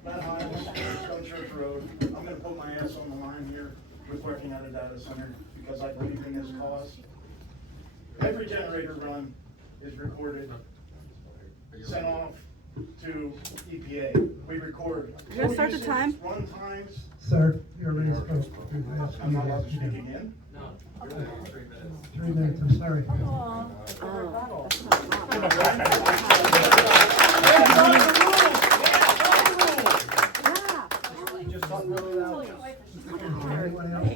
Matt Hines, Stone Church Road. I'm gonna put my ass on the line here with working at a data center because I believe in this cause. Every generator run is recorded, sent off to EPA. We record. You gonna start the time? Run times. Sir, you're already supposed to. I'm not allowed to speak again? No, you're only 3 minutes. 3 minutes, I'm sorry.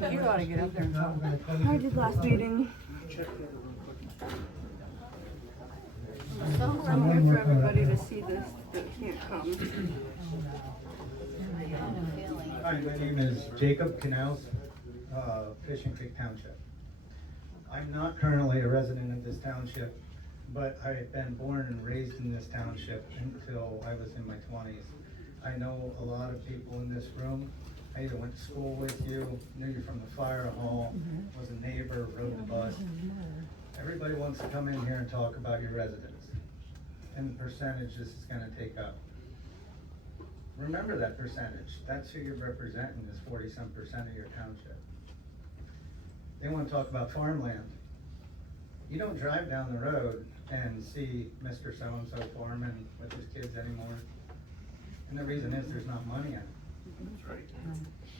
Hey, you oughta get up there and talk. How did last meeting? I'm here for everybody to see this that can't come. Hi, my name is Jacob Canals, Fishing Creek Township. I'm not currently a resident of this township, but I have been born and raised in this township until I was in my 20s. I know a lot of people in this room. I either went to school with you, knew you from the fire hall, was a neighbor, rode the bus. Everybody wants to come in here and talk about your residents and the percentage this is gonna take up. Remember that percentage. That's who you're representing, is 40-some% of your township. They want to talk about farmland. You don't drive down the road and see Mr. So-and-so farming with his kids anymore. And the reason is there's not money in it. That's right.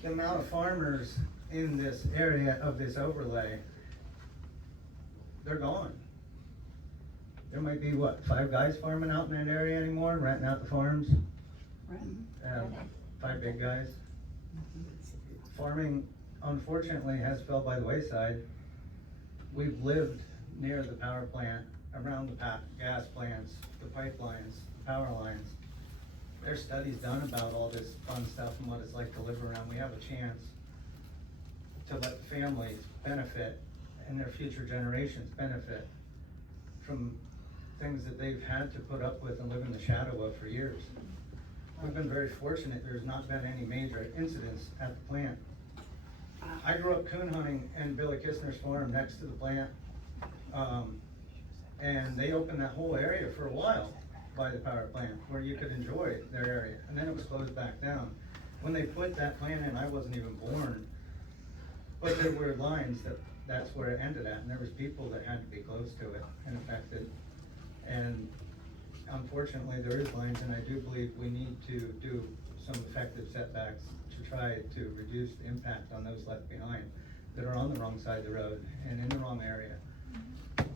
The amount of farmers in this area of this overlay, they're gone. There might be, what, 5 guys farming out in that area anymore, renting out the farms? 5 big guys. Farming, unfortunately, has fell by the wayside. We've lived near the power plant, around the gas plants, the pipelines, the power lines. There's studies done about all this fun stuff and what it's like to live around. We have a chance to let the families benefit and their future generations benefit from things that they've had to put up with and live in the shadow of for years. We've been very fortunate. There's not been any major incidents at the plant. I grew up coon hunting in Billy Kistner's farm next to the plant. And they opened that whole area for a while by the power plant where you could enjoy their area. And then it was closed back down. When they put that plant in, I wasn't even born. But there were lines that's where it ended at. And there was people that had to be close to it and affected. And unfortunately, there is lines, and I do believe we need to do some effective setbacks to try to reduce the impact on those left behind that are on the wrong side of the road and in the wrong area.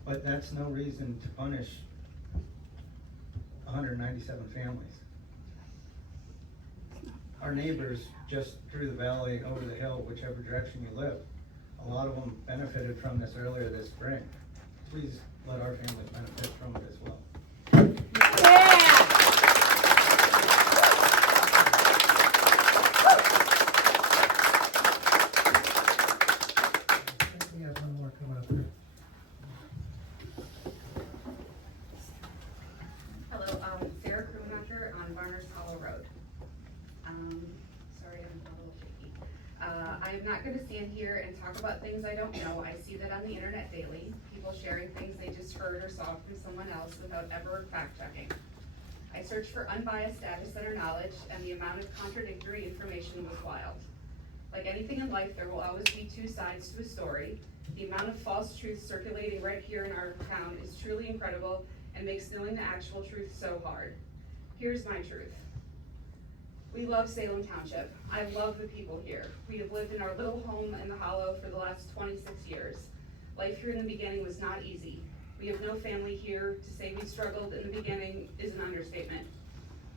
But that's no reason to punish 197 families. Our neighbors just through the valley, over the hill, whichever direction you live, a lot of them benefited from this earlier this spring. Please let our families benefit from it as well. We have one more coming up here. Hello, Sarah Krumacher on Varner's Hollow Road. Sorry, I'm a little shaky. I'm not gonna stand here and talk about things I don't know. I see that on the internet daily, people sharing things they just heard or saw from someone else without ever fact checking. I searched for unbiased data center knowledge, and the amount of contradictory information was wild. Like anything in life, there will always be two sides to a story. The amount of false truth circulating right here in our town is truly incredible and makes knowing the actual truth so hard. Here's my truth. We love Salem Township. I love the people here. We have lived in our little home in the Hollow for the last 26 years. Life here in the beginning was not easy. We have no family here. To say we struggled in the beginning is an understatement.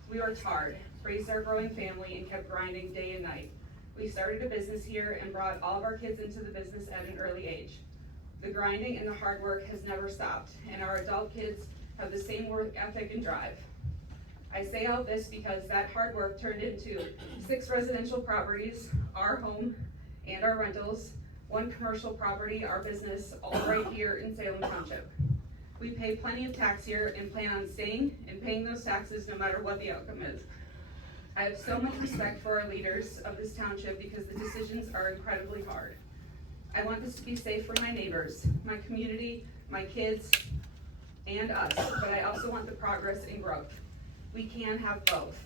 We worked hard, raised our growing family, and kept grinding day and night. We started a business here and brought all of our kids into the business at an early age. The grinding and the hard work has never stopped, and our adult kids have the same work ethic and drive. I say all this because that hard work turned into 6 residential properties, our home and our rentals, 1 commercial property, our business, all right here in Salem Township. We pay plenty of tax here and plan on staying and paying those taxes no matter what the outcome is. I have so much respect for our leaders of this township because the decisions are incredibly hard. I want this to be safe for my neighbors, my community, my kids, and us, but I also want the progress and growth. We can have both.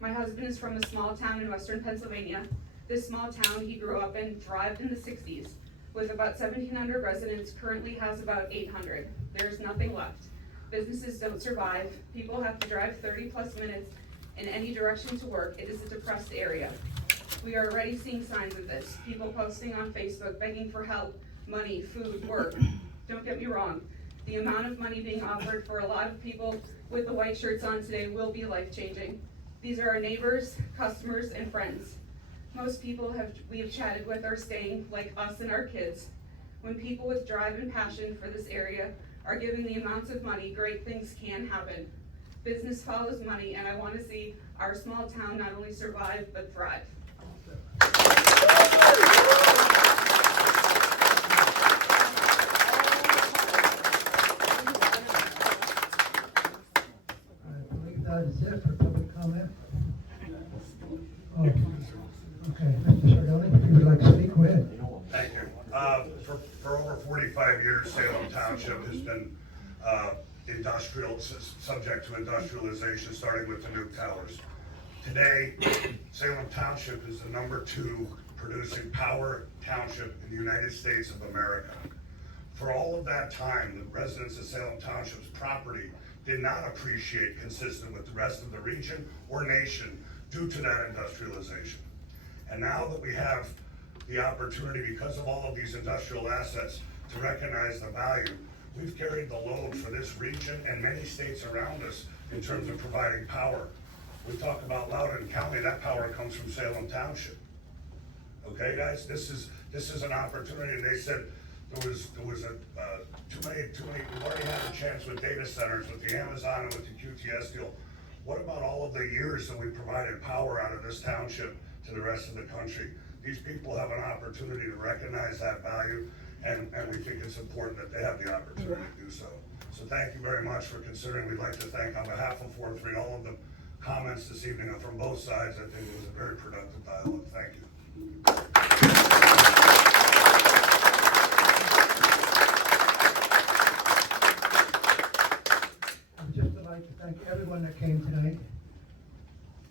My husband is from a small town in western Pennsylvania. This small town he grew up in thrived in the 60s. With about 1,700 residents, currently has about 800. There's nothing left. Businesses don't survive. People have to drive 30+ minutes in any direction to work. It is a depressed area. We are already seeing signs of this. People posting on Facebook, begging for help, money, food, work. Don't get me wrong. The amount of money being offered for a lot of people with the white shirts on today will be life-changing. These are our neighbors, customers, and friends. Most people we have chatted with are staying, like us and our kids. When people with drive and passion for this area are given the amounts of money, great things can happen. Business follows money, and I want to see our small town not only survive, but thrive. I believe that is it for public comment. Oh, okay, Mr. Sardoni, if you would like to speak, go ahead. Thank you. For over 45 years, Salem Township has been subject to industrialization, starting with the new towers. Today, Salem Township is the #2 producing power township in the United States of America. For all of that time, the residents of Salem Township's property did not appreciate consistent with the rest of the region or nation due to that industrialization. And now that we have the opportunity, because of all of these industrial assets, to recognize the value, we've carried the load for this region and many states around us in terms of providing power. We talk about Loudoun County, that power comes from Salem Township. Okay, guys, this is an opportunity. And they said there was too many. We've already had a chance with data centers, with the Amazon and with the QTS deal. What about all of the years that we provided power out of this township to the rest of the country? These people have an opportunity to recognize that value, and we think it's important that they have the opportunity to do so. So thank you very much for considering. We'd like to thank, on behalf of 4-3, all of the comments this evening from both sides. I think it was a very productive dialogue. Thank you. I'd just like to thank everyone that came tonight.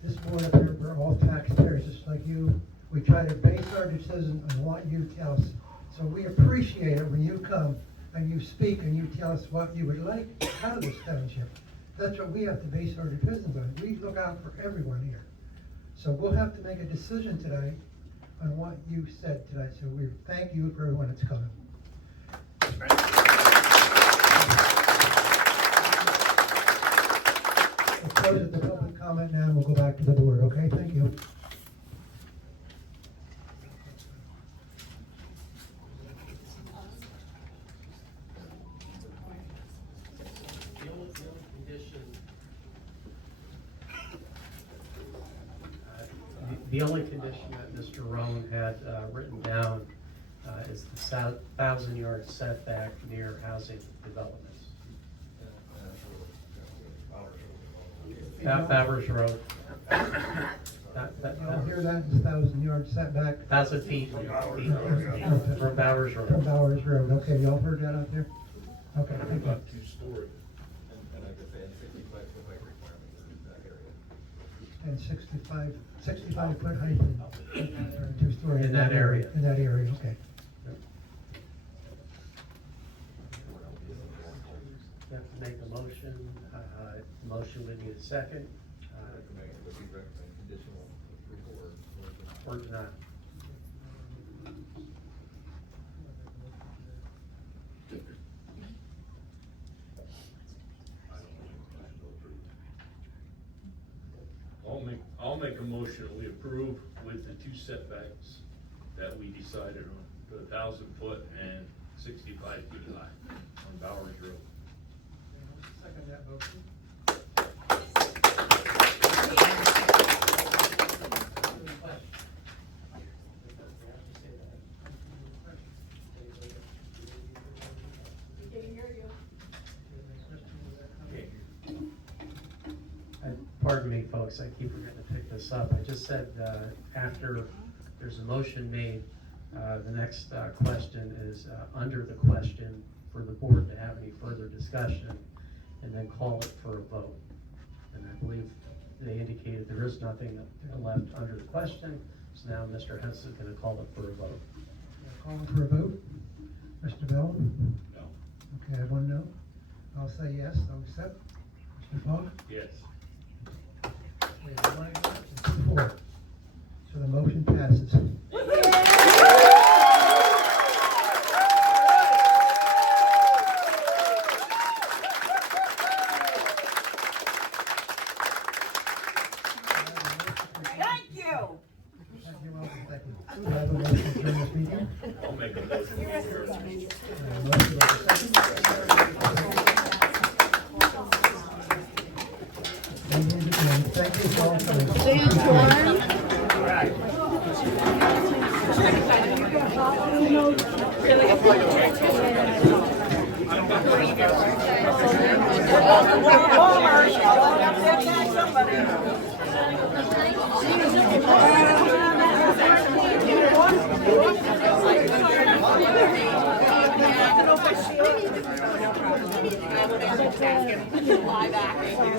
This board up here, we're all taxpayers, just like you. We try to base our decision on what you tell us. So we appreciate it when you come and you speak and you tell us what you would like out of this township. That's what we have to base our decisions on. We look out for everyone here. So we'll have to make a decision tonight on what you said tonight. So we thank you for everyone that's coming. We'll close at the public comment now and we'll go back to the board, okay? Thank you. The only condition that Mr. Rowan had written down is the 1,000-yard setback near housing developments. Bowers Road. Y'all hear that? It's 1,000-yard setback. 1,000 feet from Bowers Road. From Bowers Road. Okay, y'all heard that out there? Okay, thank you. Two-story, and like I said, 65-foot height requirements in that area. And 65-foot height and two-story. In that area. In that area, okay. You have to make a motion. Motion would need a second. Conditional approval Or deny. I'll make a motion, we approve with the two setbacks that we decided on, the 1,000-foot and 65 feet high on Bowers Road. Second that motion. Pardon me, folks, I keep forgetting to pick this up. I just said after there's a motion made, the next question is under the question for the board to have any further discussion and then call it for a vote. And I believe they indicated there is nothing left under the question, so now Mr. Hess is going to call it for a vote. Calling for a vote? Mr. Bell? No. Okay, I have one no. I'll say yes, I'll accept. Mr. Fogg? Yes. We have 1 and 4. So the motion passes. Thank you. You're welcome, thank you. Do I have a motion to adjourn this meeting? I'll make a motion. Motion by the second. Meeting is adjourned. Thank you for all coming.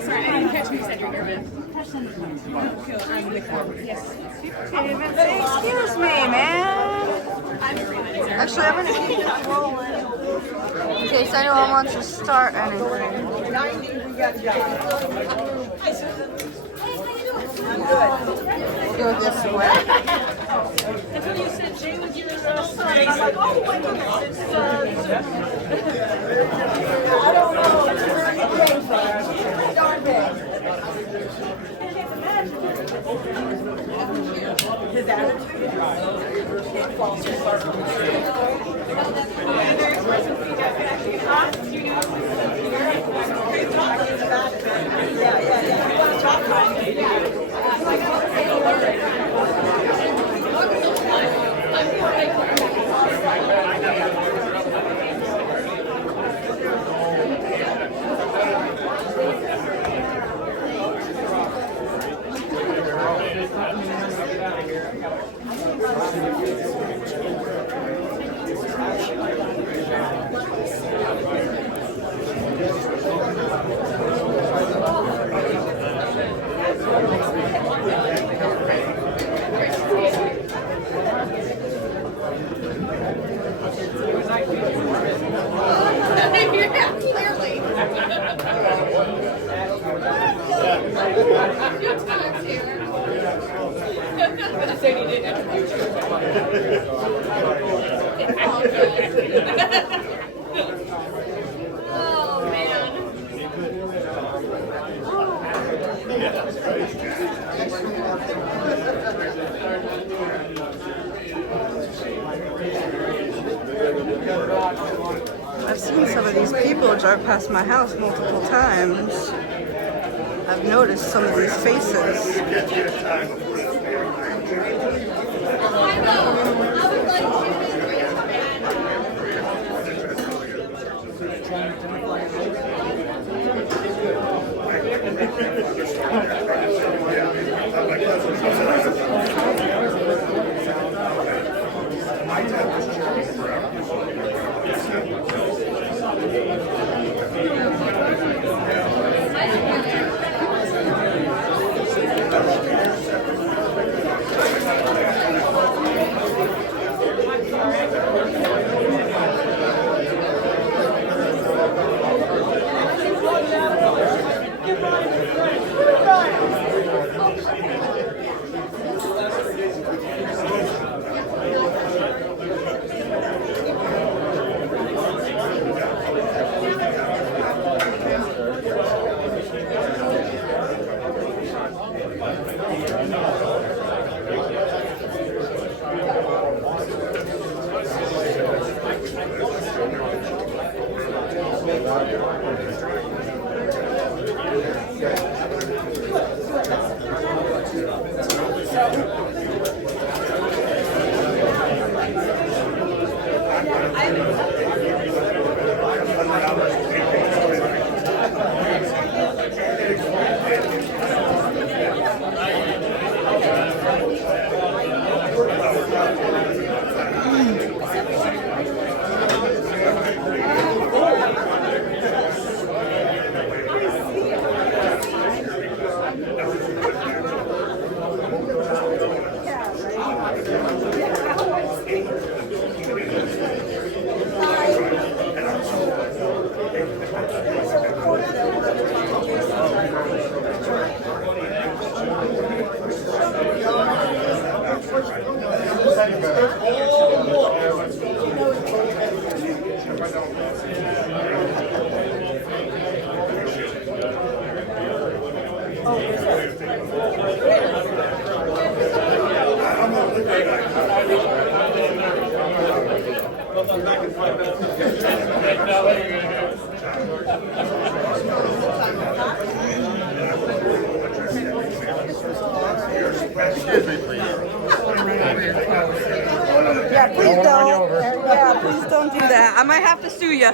Sorry, I didn't catch you said you're nervous. Excuse me, man. Actually, I'm gonna keep it rolling. In case anyone wants to start anything. I'm good. Go this way. That's what you said, Jay, was your I'm like, oh my goodness, it's I don't know where it came from. It's darn big. His attitude it falls apart. Yeah. You want to talk about it? Yeah. Oh, man. I've seen some of these people drive past my house multiple times. I've noticed some of these faces. Yeah, please don't. Yeah, please don't do that. I might have to sue you.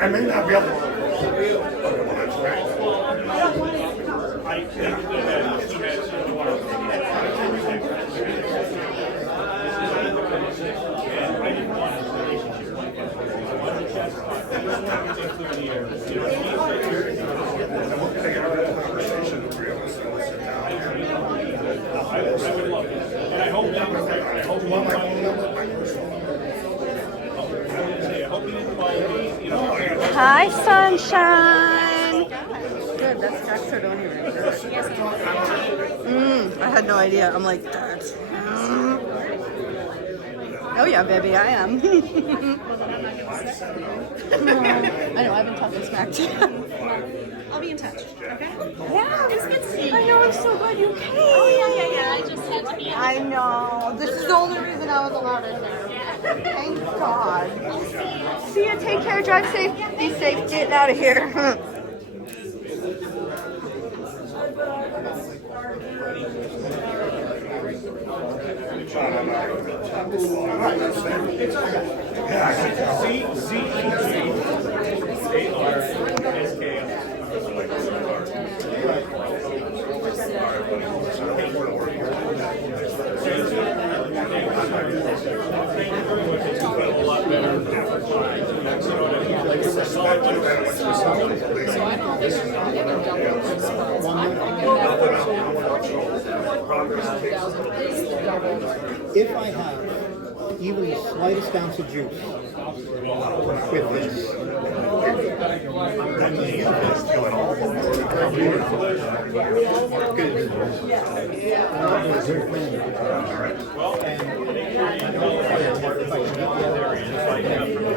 I may not be able to. Hi, sunshine. Good, that's Jacksardoni right there. I had no idea. I'm like, that's him. Oh yeah, baby, I am. I know, I haven't talked this smack to you. I'll be in touch, okay? Yeah, It's good seeing I you. know, I'm so glad you came. Oh, yeah. I just had to be in. I know. This is the only reason I was allowed in there. Thank God. See ya, take care, drive safe, be safe, getting out of here. If I have even the slightest ounce of juice with this,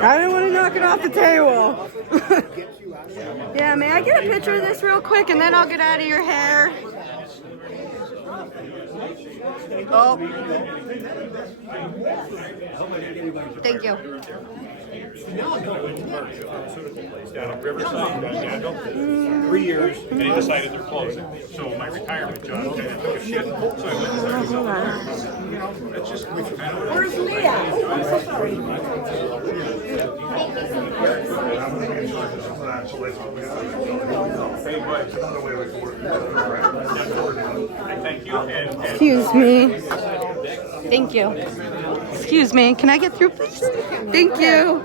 I didn't want to knock it off the table. Yeah, may I get a picture of this real quick and then I'll get out of your hair? Oh. Thank you. Pharmaceutical place down in Riverside, down 3 years, and they decided they're closing. So my retirement job, I took a shit, so I went and started selling. You know, it's just kind of. Where's Leah? Oh, I'm so sorry. Thank you. Excuse me. Thank you. Excuse me. Can I get through, please? Thank you.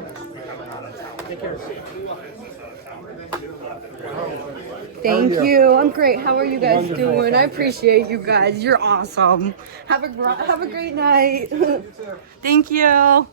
Thank How are you. I'm great. How are you guys Wonderful. doing? I appreciate you guys. You're awesome. Have a great night. Thank you.